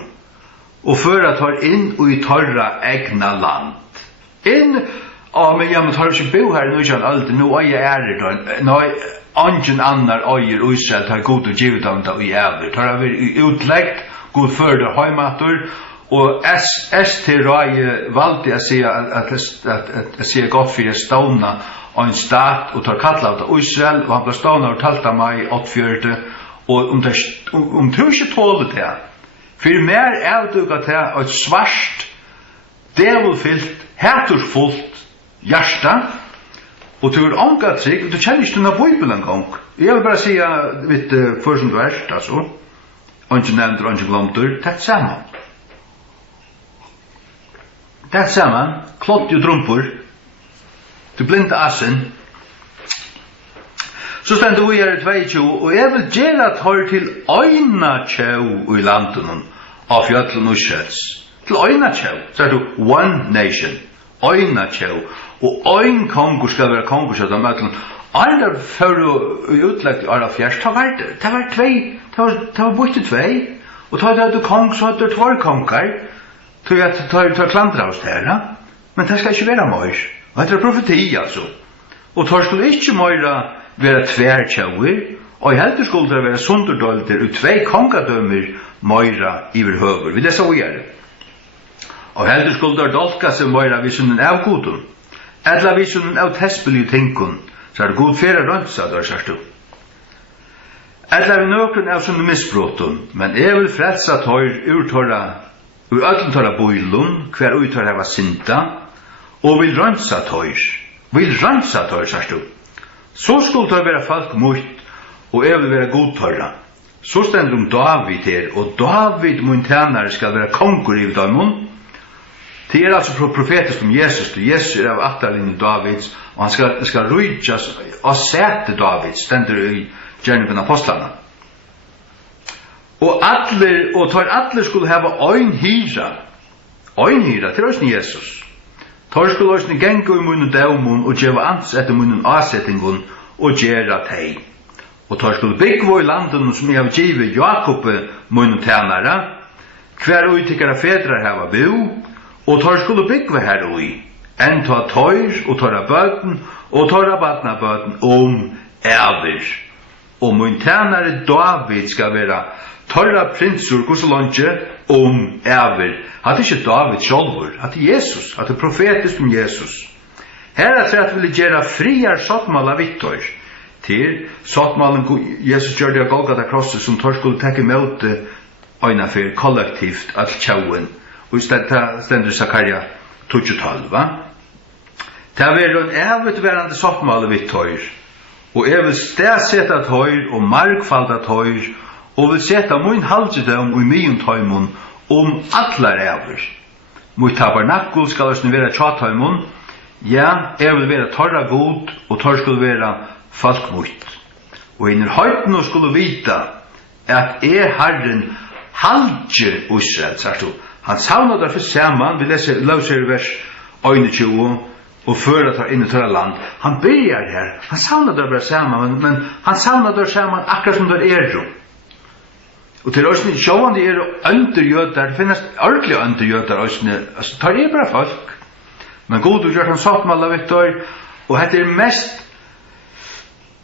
og føra tar inn og i torra egna land. Men jeg tar ikke bo her, nå ikke alltid, nå er jeg det, nå ingen annar øyer Israel tar god og givet om det i æver, tar vi utleggt, god fører heimater, og til røye valgte jeg sier godt for jeg stavna og en stat og tar kattla av Israel, og han ble stavna og talta meg 8-4, og om tror ikke tålet det, for mer avduka til et svart, develfyllt, hætursfullt hjärsta, og du er ångat sig, og du kjenner ikke denne Bibelen en gang. Jeg vil bare si, vet først vers, altså, ikke nevnt og ikke glemt, det er sammen. Det er sammen, klott jo drumpur, du blinde assen. Så stender vi her i 22, og jeg vil gjøre at høre til øyna tjau i landen av fjøtlen og kjøts. Til øyna tjau, så er det one nation, øyna tjau, og øyn kongur skal være kongur, så det er møtlen. Alle før og utlagt i Arla Fjers, det var tvei, det var borte tvei, og da hadde du kong, så hadde du tvær kongar, til at ta klandra oss her, men det skal ikke være møys. Og det er profeti, altså. Og det skulle ikke møyra være tværtjauer, og i heldur skulle det være sunderdolder og tvei kongadømmer møyra iver høver. Vi leser å gjøre. Og heldur skulle det dolka seg møyra visunnen av godun, eller visunnen av tespelig tinkun, så er det god fyrir røntsa, der sørst du. Eller vi nøkron av sånne misbrottun, men jeg vil frelsa tøyr ur öllum tøyra boilun, hver ui tøyra hava synda, og vil røntsa tøyr, sørst du. Så skulle det være folk mot, og jeg vil være god tøyra. Så stender David her, og David mun tjenare skal være kongur i døymon. Det er altså profetisk om Jesus, og Jesus er av atterlinjen Davids, og han skal rydjas og sete Davids, stender i gjerningen apostlarna. Og tar skulle hava øyn hyra til oss Jesus. Tar skulle oss gengu i munnen døymon, og djeva ans etter munnen avsettingun, og gjera teg. Og tar skulle byggva i landen som jeg har givet Jakob munnen tjenare, hver uitikkara fedrar hava bo, og tar skulle byggva her ui, enn ta tøyr og tåra bøten, og tåra batna bøten æver. Og mun tjenare David skal vera tåra prinsur gusselonje æver. Hatt ikke David sjálfur, hatt Jesus, hatt profetisk om Jesus. Her er at ville gjera friar sottmala vittor til sottmalen Jesus gjør det av Golgata krosset som tar skulle tekke møte øyna for kollektivt at tjauen, og stendur Zakaria 12, va? Det er en evigtverande sottmale vidt tøyr, og jeg vil stedsetta tøyr og markfalda tøyr, og vil seta mun halgedom og myen tøymon allar evir. Mot tabernakel skal oss vera tjatøymon, ja, jeg vil vera torra god, og tør skulle vera folk mot. Og inner høytene skulle vita at Herren halger Israel, sagt du. Han savner derfor saman, vi leser Lauser vers 21, og fører tar inn i tørre land. Han byrjar her, han savner derfor saman, men han savner derfor saman akkurat som det er jo. Og til oss sjåan det undergjøter, det finnes ordentlig undergjøter, altså tar det bare folk. Men god du gjør han sattmalla Victor, og dette mest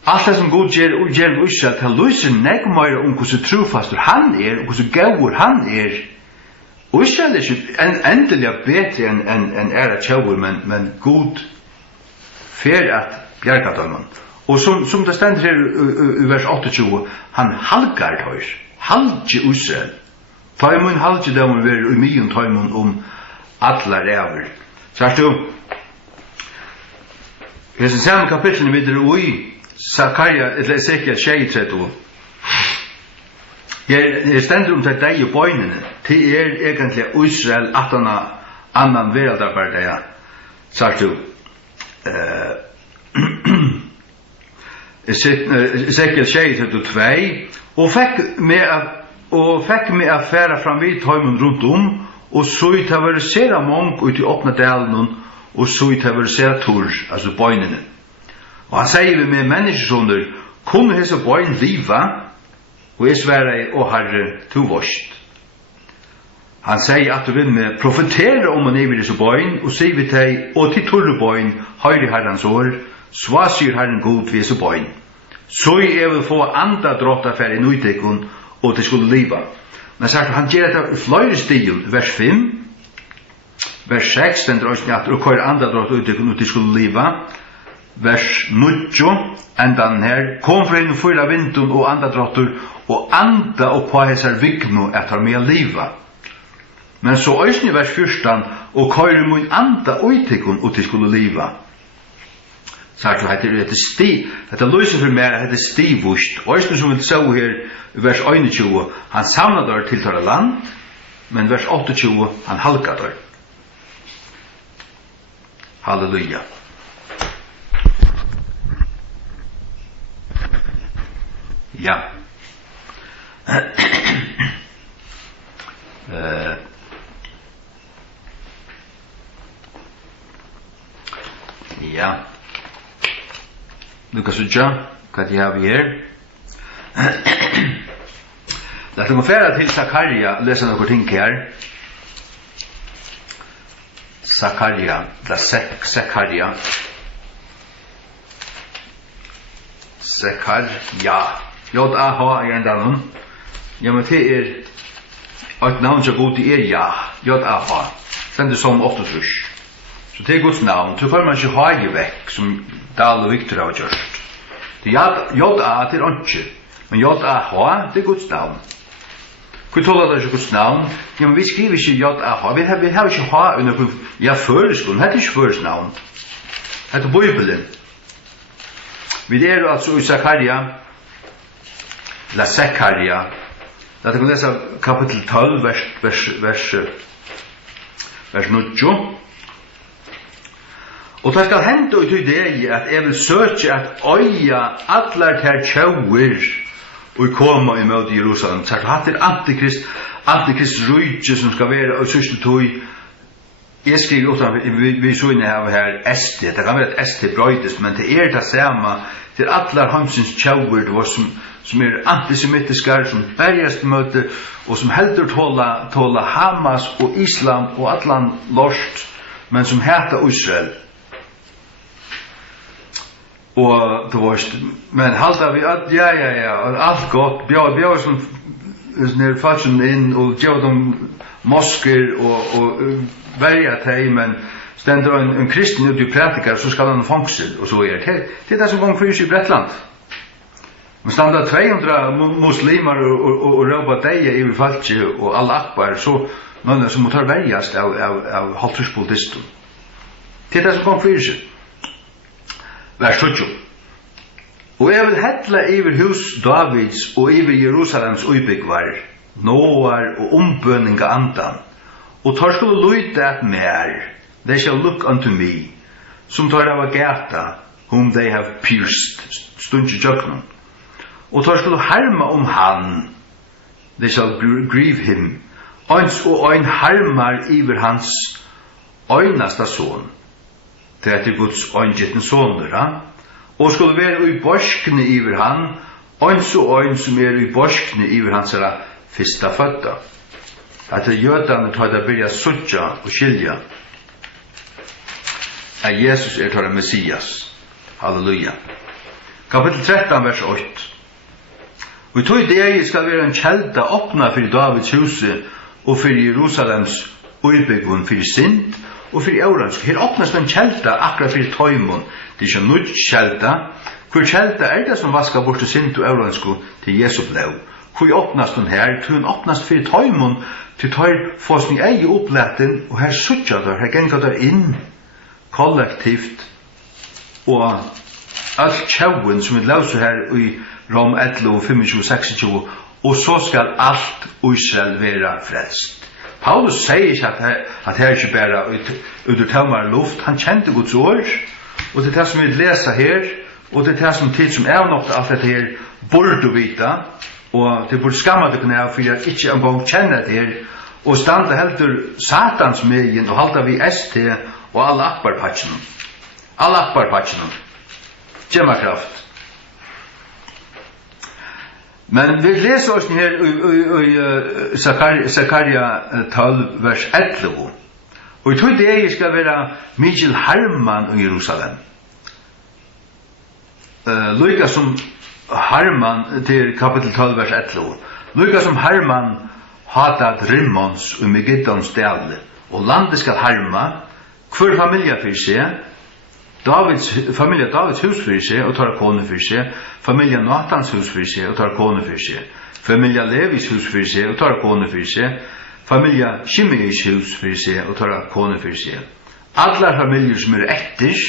alt det som god gjør Israel, til lyser negmøyre hvordan trofastur han og hvordan gauur han Og Israel ikke endelig bedre enn tjauer, men god fer at bjerga dømmen. Og som det stender her i vers 28, han halgar høyr, halger Israel. Tøymon halger dømmen være i myen tøymon atlar ræver. Så er det i sin samme kapitlen videre i Zakaria, eller Ezekiel 23, her stender til deg og bøynene, til egentlig Israel at han annan veraldarbeid, sagt du, Ezekiel 23, og fikk meg å fære fram vid tøymen rundt og så ut av å sera mong ut i åpne delen, og så ut av å sera tur, altså bøynene. Og han sier vi med menneskesonder, kunne hese bøyn liva, og jeg sverre å herre to vorst. Han sier at du vil med profetere om han iver disse bøyn, og sier vi til, og til torre bøyn, høyre herrens år, så sier herren god ved disse bøyn. Så jeg vil få andre drottaffære i nøytekon, og det skulle liva. Men sagt han gjør det i flere stil, vers 5, vers 6, den drøsning at og hver andre drott og de skulle liva, vers 9, endan her, kom fra inn fyra vintun og andre drottur, og anda og på hesar vigno etter med liva. Men så øysni vers 14, og hver mun anda utikun og de skulle liva. Sagt han, dette løser for meg, dette stivust, øysni som vi så her, vers 21, han savner der til tørre land, men vers 28, han halka der. Halleluja. Ja. Ja. Lukas Uja, hva de har vi her? Låt oss færa til Zakaria, lesa nokre ting her. Zakaria, Zakaria. J-A-H i enda noen. Ja, men det et navn som god til ja. J-A-H. Stendur som 8 trus. Så det Guds navn. Så får man ikke ha i vekk, som Dahl og Victor har gjort. J-A til ikke. Men J-A-H, det Guds navn. Hvor tåler det ikke Guds navn? Ja, men vi skriver ikke J-A-H. Vi har ikke H under føreskålen. Det ikke føreskålen. Det Bibelen. Vi altså i Zakaria, la Zakaria. Låt oss lese kapitel 12, vers 9. Og det skal hende ut i det at jeg vil søke at øya allar ter tjauer og koma i møte Jerusalem. Så hatt antikrist rydje som skal være og sørste tog. Jeg skriver utan vi så inne her ST, det kan være at ST brøydes, men det det samme til allar hamsins tjauer som antisemitiske, som bergast møte, og som heldur tåla Hamas og Islam og allan lort, men som heter Israel. Og det var men halda vi at ja alt godt bjør som nær fashion inn og gjør dem mosker og verja teg, men stender en kristen ut i prædikar så skal han fangsel og så det som går for i Bretland. Men standa 200 muslimer og råpa deia i falski og Allah Akbar, så noen som må ta verjast av halvtruspolitisten. Det det som kom fyrir seg. Vers 20. Og jeg vil hetla iver hus Davids og iver Jerusalems uibyggvar, Noar og ombøninga andan, og tar skulle lyte at mer, they shall look unto me, som tar av gata, whom they have pierced, stundje jöknum, og tar skulle harma han, they shall grieve him, eins og ein harmar iver hans øynasta son, til Guds øyngjitten sonur, og skulle være i borskne iver han, eins og ein som i borskne iver hans fyrsta fødda. At jødane tar det byrja suttja og skilja at Jesus tar Messias. Halleluja. Kapitel 13, vers 8. Og i tog det skal være en kjelda åpna for Davids huset og for Jerusalems uibyggun for synd og for euransk. Her åpnas en kjelda akkurat for tøymon. Det er ikke nødt kjelda. Hvor kjelda det som vaskar bort synd og euransk til Jesu blod. Hvor åpnas den her? Hvor den åpnas for tøymon til tøy få sin egen oppletten og her suttja der, her gengar der inn kollektivt og alt tjauen som vi lauser her i Rom 11, 25, 26 og så skal alt Israel være frelst. Paulus sier ikke at her ikke bare ut tømmar luft, han kjente Guds ord og det er det som vi leser her og det er det som tid som er nok alt dette her burde vita og det burde skamma det kunne jeg for jeg ikke en gang kjenner det her og standa heldur Satans megin og halda vi ST og alle akbarpatsen. Alle akbarpatsen. Gjemma kraft. Men vi leser oss her i Zakaria 12, vers 11. Og i tog det skal være Mikkel Harman i Jerusalem. Lykka som Harman til kapitel 12, vers 11. Lykka som Harman hatat Rimmons og Megiddons dævle, og landet skal harma, hver familie for seg, familie Davids hus for seg, og tar kone for seg, familie Natans hus for seg, og tar kone for seg, familie Levis hus for seg, og tar kone for seg, familie Shimeis hus for seg, og tar kone for seg. Alle familier som etter,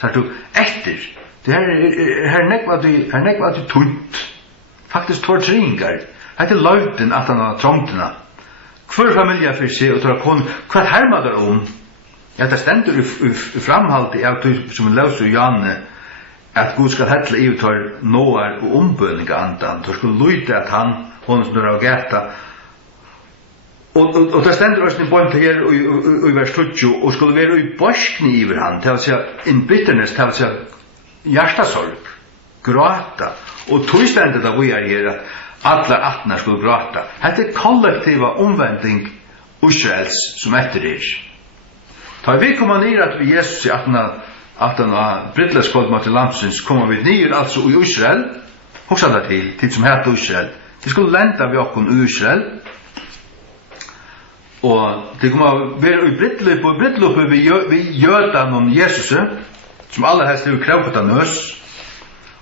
tar du etter, det her nekva du tunt, faktisk tortringar, hette løyden at han har trångtena. Hver familie for seg og tar kone, hva herma der om? Ja, det stender i framhaldet av som vi løser i Janne, at Gud skal hettle i tar Noar og ombøninga andan, tar skulle løyde at hon som er av gata. Og det stender også i bøynta her i vers 20, og skulle være i borskni iver han, til å si in bitterness, til å si hjertasorg, gråta, og tog stender det vi her at alla attnar skulle gråta. Hetta er kollektiva omvending Israels som etter Ta vi kommer ned at vi Jesus i attana brylleskål mot landsens kommer vi ned altså i Israel. Hoksa det til som heter Israel. Det skulle lenda vi okkon i Israel. Og det kommer være i brylleskål vi jødan om Jesus som alle helst er krevt av nøs.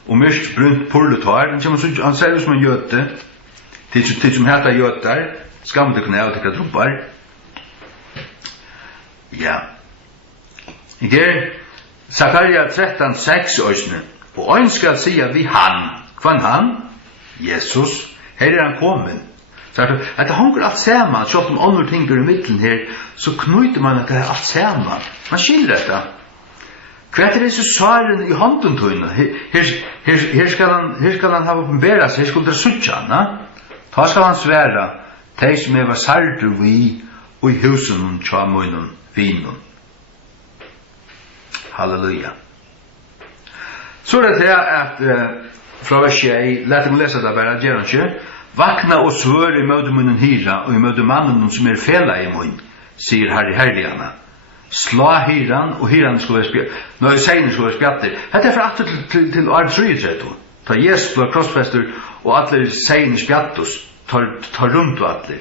Og myrkt brunt purletar, han ser ut som en jøte, til som heter jøter, skam det kunne jeg til drupar. Ja. Her, Zakaria 13:6 òsne, og ein skal sia vi han, kvann han? Jesus, her er han kommen. Så at det hanker alt saman, så om andre ting i middelen her, så knyter man at det er alt saman. Man skiljer dette. Hva er det så svaren i hånden tøyne? Her skal han ha oppenbæra seg, her skulle det suttja han. Ta skal han sværa, de som var sardur vi, og i husen tja munnen vinen. Halleluja. Så er det at fra vers 6, lett meg lese det bare, gjør han ikke, vakna og svør i møte munnen hyra, og i møte mannen som fela i munn, sier herre herligana. Slå hyran, og hyran skulle være spjatt. Nå er seinen skulle være spjatter. Dette er fra 8 til år 33. Ta Jesus ble krossfester, og alle seinen spjattos, tar rundt og alle.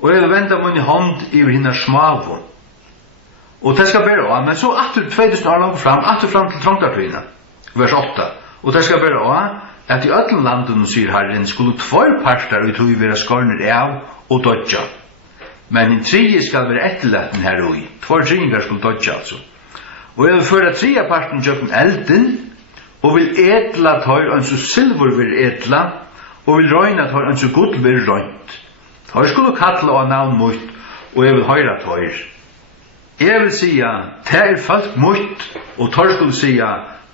Og jeg vil vende munn i hånd i hinna smavo. Og det skal bare også, men så 2000 år langt fram, 8 fram til trångtartøyna, vers 8. Og det skal bare også, at i öllum landunum, sier Herren, skulle 2 partar ut hui vera skornir av og dodja. Men en 3 skal være etterlaten her ui. 2 tredjedelar skulle dodja, altså. Og jeg vil føre 3 parten kjøkken elden, og vil etla tøyr, og så silver vil etla, og vil røyna tøyr, og så gud vil røynt. Tøyr skulle kalla og navn mot, og jeg vil høyra tøyr. Jeg vil sia, det folk mot, og tøyr skulle sia,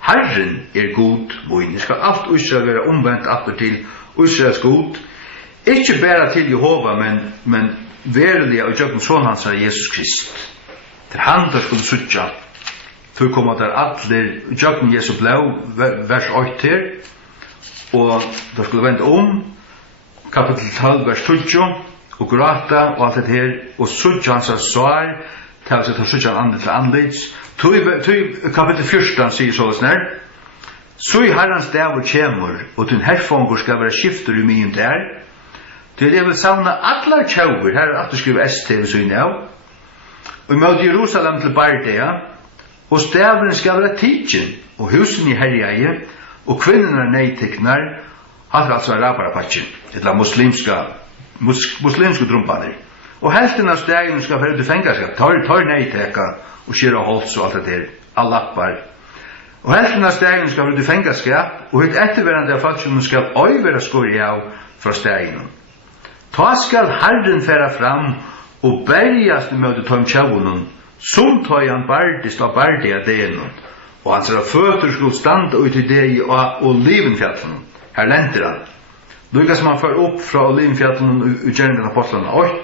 Herren god moin. Jeg skal alt Israel være omvendt atter til Israels god. Ikke bare til Jehova, men verilig og jøkken sånn hans er Jesus Krist. Til han der skulle suttja. Så kommer der atler jøkken Jesu blau, vers 8 her, og der skulle vende kapitel 12, vers 20, og grata og alt det her, og suttja hans er svar, til seg til suttja andre til anlids. Kapitel 14 sier sånn her, så i herrens dag og kjemur, og til herfanger skal være skifter i myen der, til jeg vil savne atler tjauver, her at du skriver ST så inn av, og med Jerusalem til Bardea, og staveren skal være tidsen, og husen i herjeie, og kvinnerne nøyteknar, har altså araparapatjen, et la muslimske drumpaner. Og helten av stegen skal være til fengarskap, tar nøyteka, og skjer av holds og alt det der, allakbar. Og helten av stegen skal være til fengarskap, og hitt etterværende av fatsjonen skal øyvera skåri av fra stegen. Ta skal Herren færa fram, og bergast i møte tøym tjaunen, som tøy han bardist av bardi av degen, og hans føtter skulle standa ut i det og olivenfjallen, her lenter han. Lukas som han fører opp fra olivenfjallen og gjerningen av apostlene 8,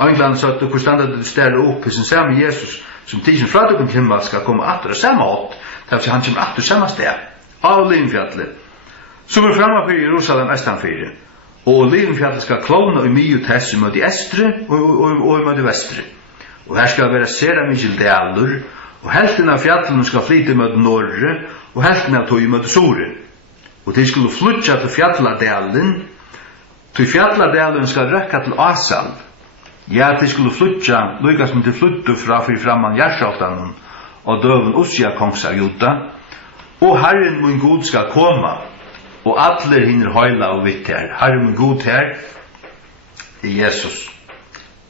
England sa at hvor standa det stærre opp hos en samme Jesus, som tidsen fra dere til himmel skal komme atter av samme åt, til at han kommer atter samme sted, av olivenfjallet, som er framme for Jerusalem estanfyrir. Og olivenfjallet skal klona i mye tess i møte estre og i møte vestre. Og her skal være sera mykje daler, og helten av fjallene skal flyte i møte norre, og helten av tog i møte sore. Og de skulle flutja til fjalladalen, til fjalladalen skal røkka til Asal. Ja, de skulle flutja, lykka som de fluttu fra framman Gjersaltanen, og døven Ussia kongs av Juda, og Herren min god skal koma, og atler hinner høyla og vitt her. Herren min god her, Jesus.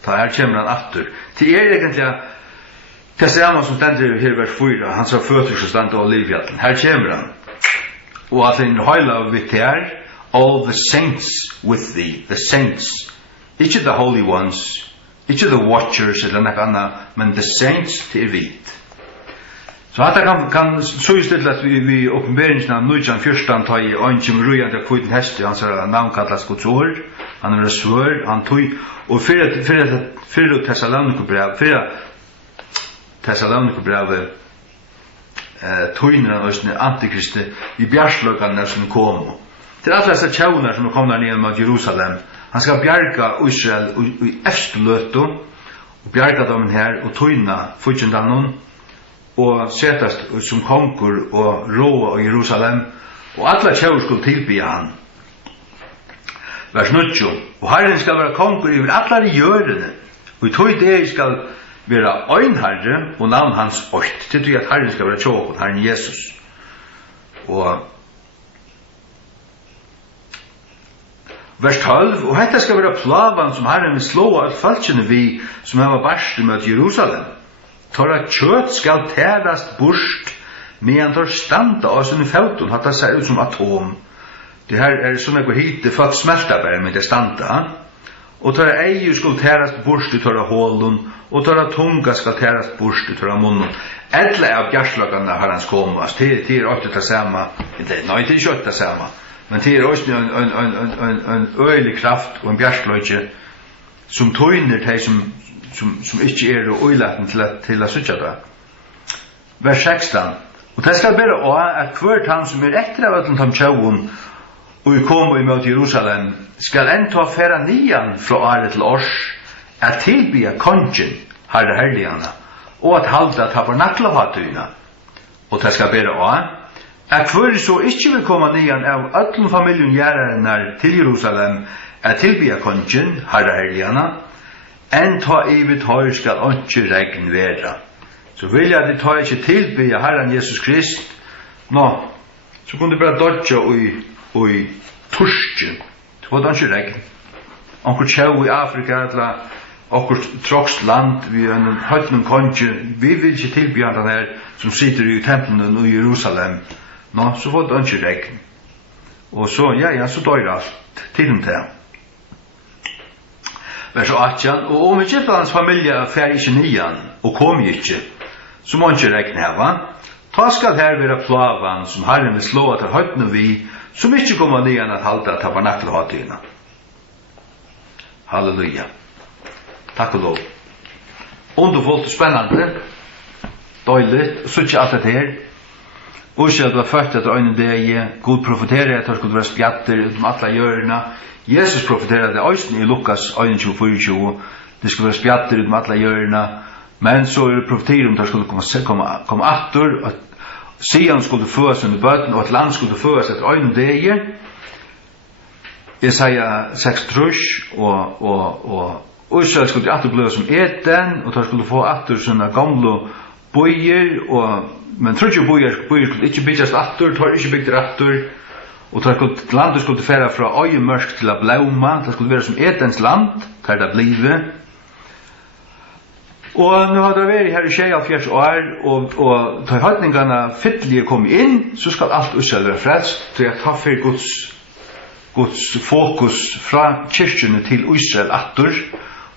Ta her kommer han atter. Til egentlig, det samme som stender her vers 4, han sa føtter som stande av livhjalten. Her kommer han. Og atler hinner høyla og vitt her, all the saints with thee, the saints. Ikke the holy ones, ikke the watchers eller noe annet, men the saints til vit. Så dette kan så i stedet at vi oppenberingen av 1914 tar i øynskjum rujant av kviten heste, han sier navnkallast Guds ord, han er svør, han tog, og fyrir Tessalonikerbrevet tøyner han også antikristi i bjarsløkene som kom. Til alle disse tjauner som kom der ned mot Jerusalem, han skal bjarga Israel i eftirløtu, og bjarga dem her, og tøyna fudgendanon, og setast som konkur og råa i Jerusalem, og alle tjauner skulle tilbya han. Vers 9, og Herren skal være konkur over alle gjørene, og i tøy det skal være øynherre og navn hans åkt, til tøy at Herren skal være tjåkon, Herren Jesus. Og vers 12, og dette skal være plavan som Herren vil slå av falskene vi som har barst med Jerusalem. Torra kjøtt skal tærast bort, medan tar standa av sinne fauton, hatt det ser ut som atom. Det her sånn jeg går hit, det folk smelta bare med det standa. Og torra eier skal tærast bort i torra hålen, og torra tunga skal tærast bort i torra munnen. Edle av bjarslagane har hans komast, det åtte det samme, nei, det ikke det samme, men det også en øyelig kraft og en bjarslagje som tøyner de som ikke øylaten til å sutja det. Vers 16. Og det skal bare også at hvert han som etter av øtlen tom tjauun og kom i møte Jerusalem skal enta færa nian fra året til års at tilbya kongen herre herligana og at halda tabernaklahatuna. Og det skal bare også at hver så ikke vil komme nian av øtlen familjen gjerrarinnar til Jerusalem at tilbya kongen herre herligana enn ta evigt høyr skal ikke regn vera. Så vil jeg at de tar ikke tilbya Herren Jesus Krist, så kunne de bare dodja og i tursken. Det var ikke regn. Onkur tjau i Afrika, eller onkur trokst land, vi er en høytnum konge, vi vil ikke tilbjørn den her som sitter i tempelen i Jerusalem. Nå, så var det ikke regn. Og så, så dør alt til dem til. Vers 18, og om Egyptans familie fer ikke nian, og kom ikke, så må ikke regne heva. Ta skal her være plavan som Herren vil slå til høytene vi, som ikke kommer nian at halda tabernakelhøytene. Halleluja. Takk og lov. Underfullt og spennende. Døyligt. Så ikke alt det her. Uskjelt var født etter øyne deg. God profeterer at det skulle være spjatter utom alle hjørna. Jesus profeterer det øyne i Lukas 21:24. Det skulle være spjatter utom alle hjørna. Men så er det profeterer om det skulle komme atter. At Sion skulle føres under bøten, og at land skulle føres etter øyne deg. Jesaja 6:3 og Israel skulle atter bli som Eden, og de skulle få atter sånne gamle bøyer, men tror ikke bøyer skulle ikke bygges atter, de har ikke bygget atter, og landet skulle fære fra øyemørk til å blauma, det skulle være som Edens land, der det blive. Og nå har det vært her i 76 år, og da høytningene fytlige kom inn, så skal alt Israel være frelst, til å ta for Guds fokus fra kyrkjene til Israel atter,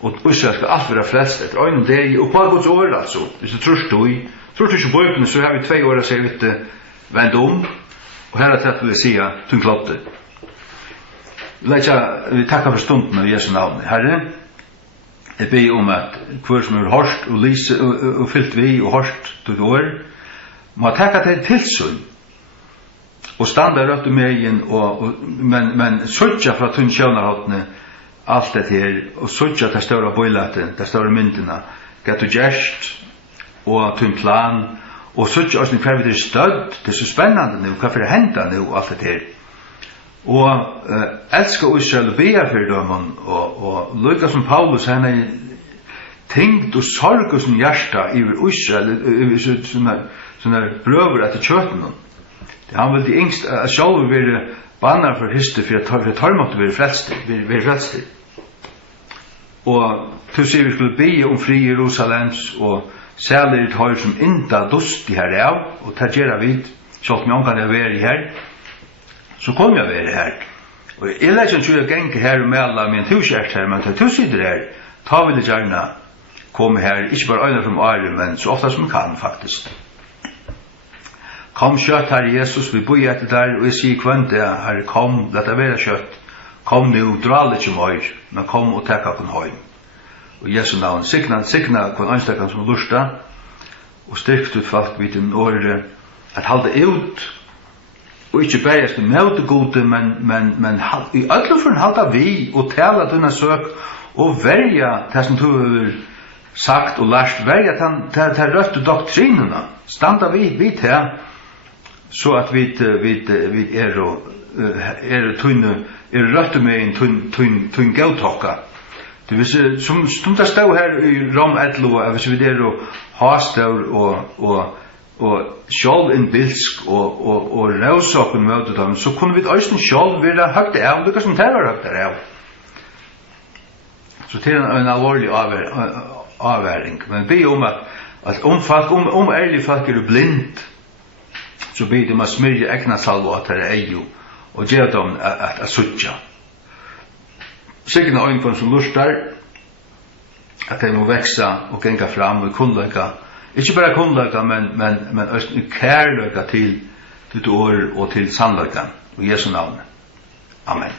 og Israel skal alt være frelst etter øyne deg, og på Guds år altså, hvis du tror ikke på øyne, så har vi 2 år å se litt vend om, og her er det vil jeg si tunn klodde. Vi takker for stunden av Jesu navn. Herre, jeg ber om at hver som er hårst og lyse og fyllt vi og hårst til år, må takke til tilsyn, og standa rødt om egen, men søtja fra tunn kjønnerhottene, alt det her, og søtja til større bøylete, til større myndene, gett og gjerst, og tunn plan, og søtja også hver vi er stødd, det er så spennende nå, hva for det hender nå, alt det her. Og elsker Israel og bea for dem, og lykka som Paulus, han er tenkt og sorg som hjärsta i Israel, sånne brøver etter kjøtene. Han vil de yngst selv være banner for hyste for at tar måtte være frelster. Og til sier vi skulle be om fri Jerusalems og særlig tar som inda dust de her av, og tar gjerra vid, selv om jeg kan være her, så kom jeg være her. Og jeg lær ikke tror jeg geng her og mella med en tuskjert her, men til sider her, ta vil jeg gjerne komme her, ikke bare øyne from Ari, men så ofte som kan faktisk. Kom kjøtt, Herre Jesus, vi bor etter der, og jeg sier kvønte, Herre, kom, la det være kjøtt. Kom nu, dra litt som høyr, men kom og tekka kun høy. Og Jesu navn, sikna kun anstakkan som lusta, og styrkt ut folk vidt en åre, at halda ut, og ikke bare skal møte gode, men i ødlufren halda vi, og tala denne søk, og verja det som du har sagt og lært, verja til røtte doktrinene, standa vi til, så at vi er røtte med en tunn gautokka. Det vil si, som det stod her i Rom 11, hvis vi er hastaur og sjálv en bilsk og rausaken møte dem, så kunne vi også sjálv være høgt av, det som det var høgt av. Så til en alvorlig avværing. Men be om at om ærlig folk er blind, så be dem å smyrje egna salvo at det er eio, og gjør dem at suttja. Sikkert øynene som lustar, at de må veksa og genga fram og kunnløyga, ikke bare kunnløyga, men kærløyga til ditt år og til sannløyga, og Jesu navn. Amen.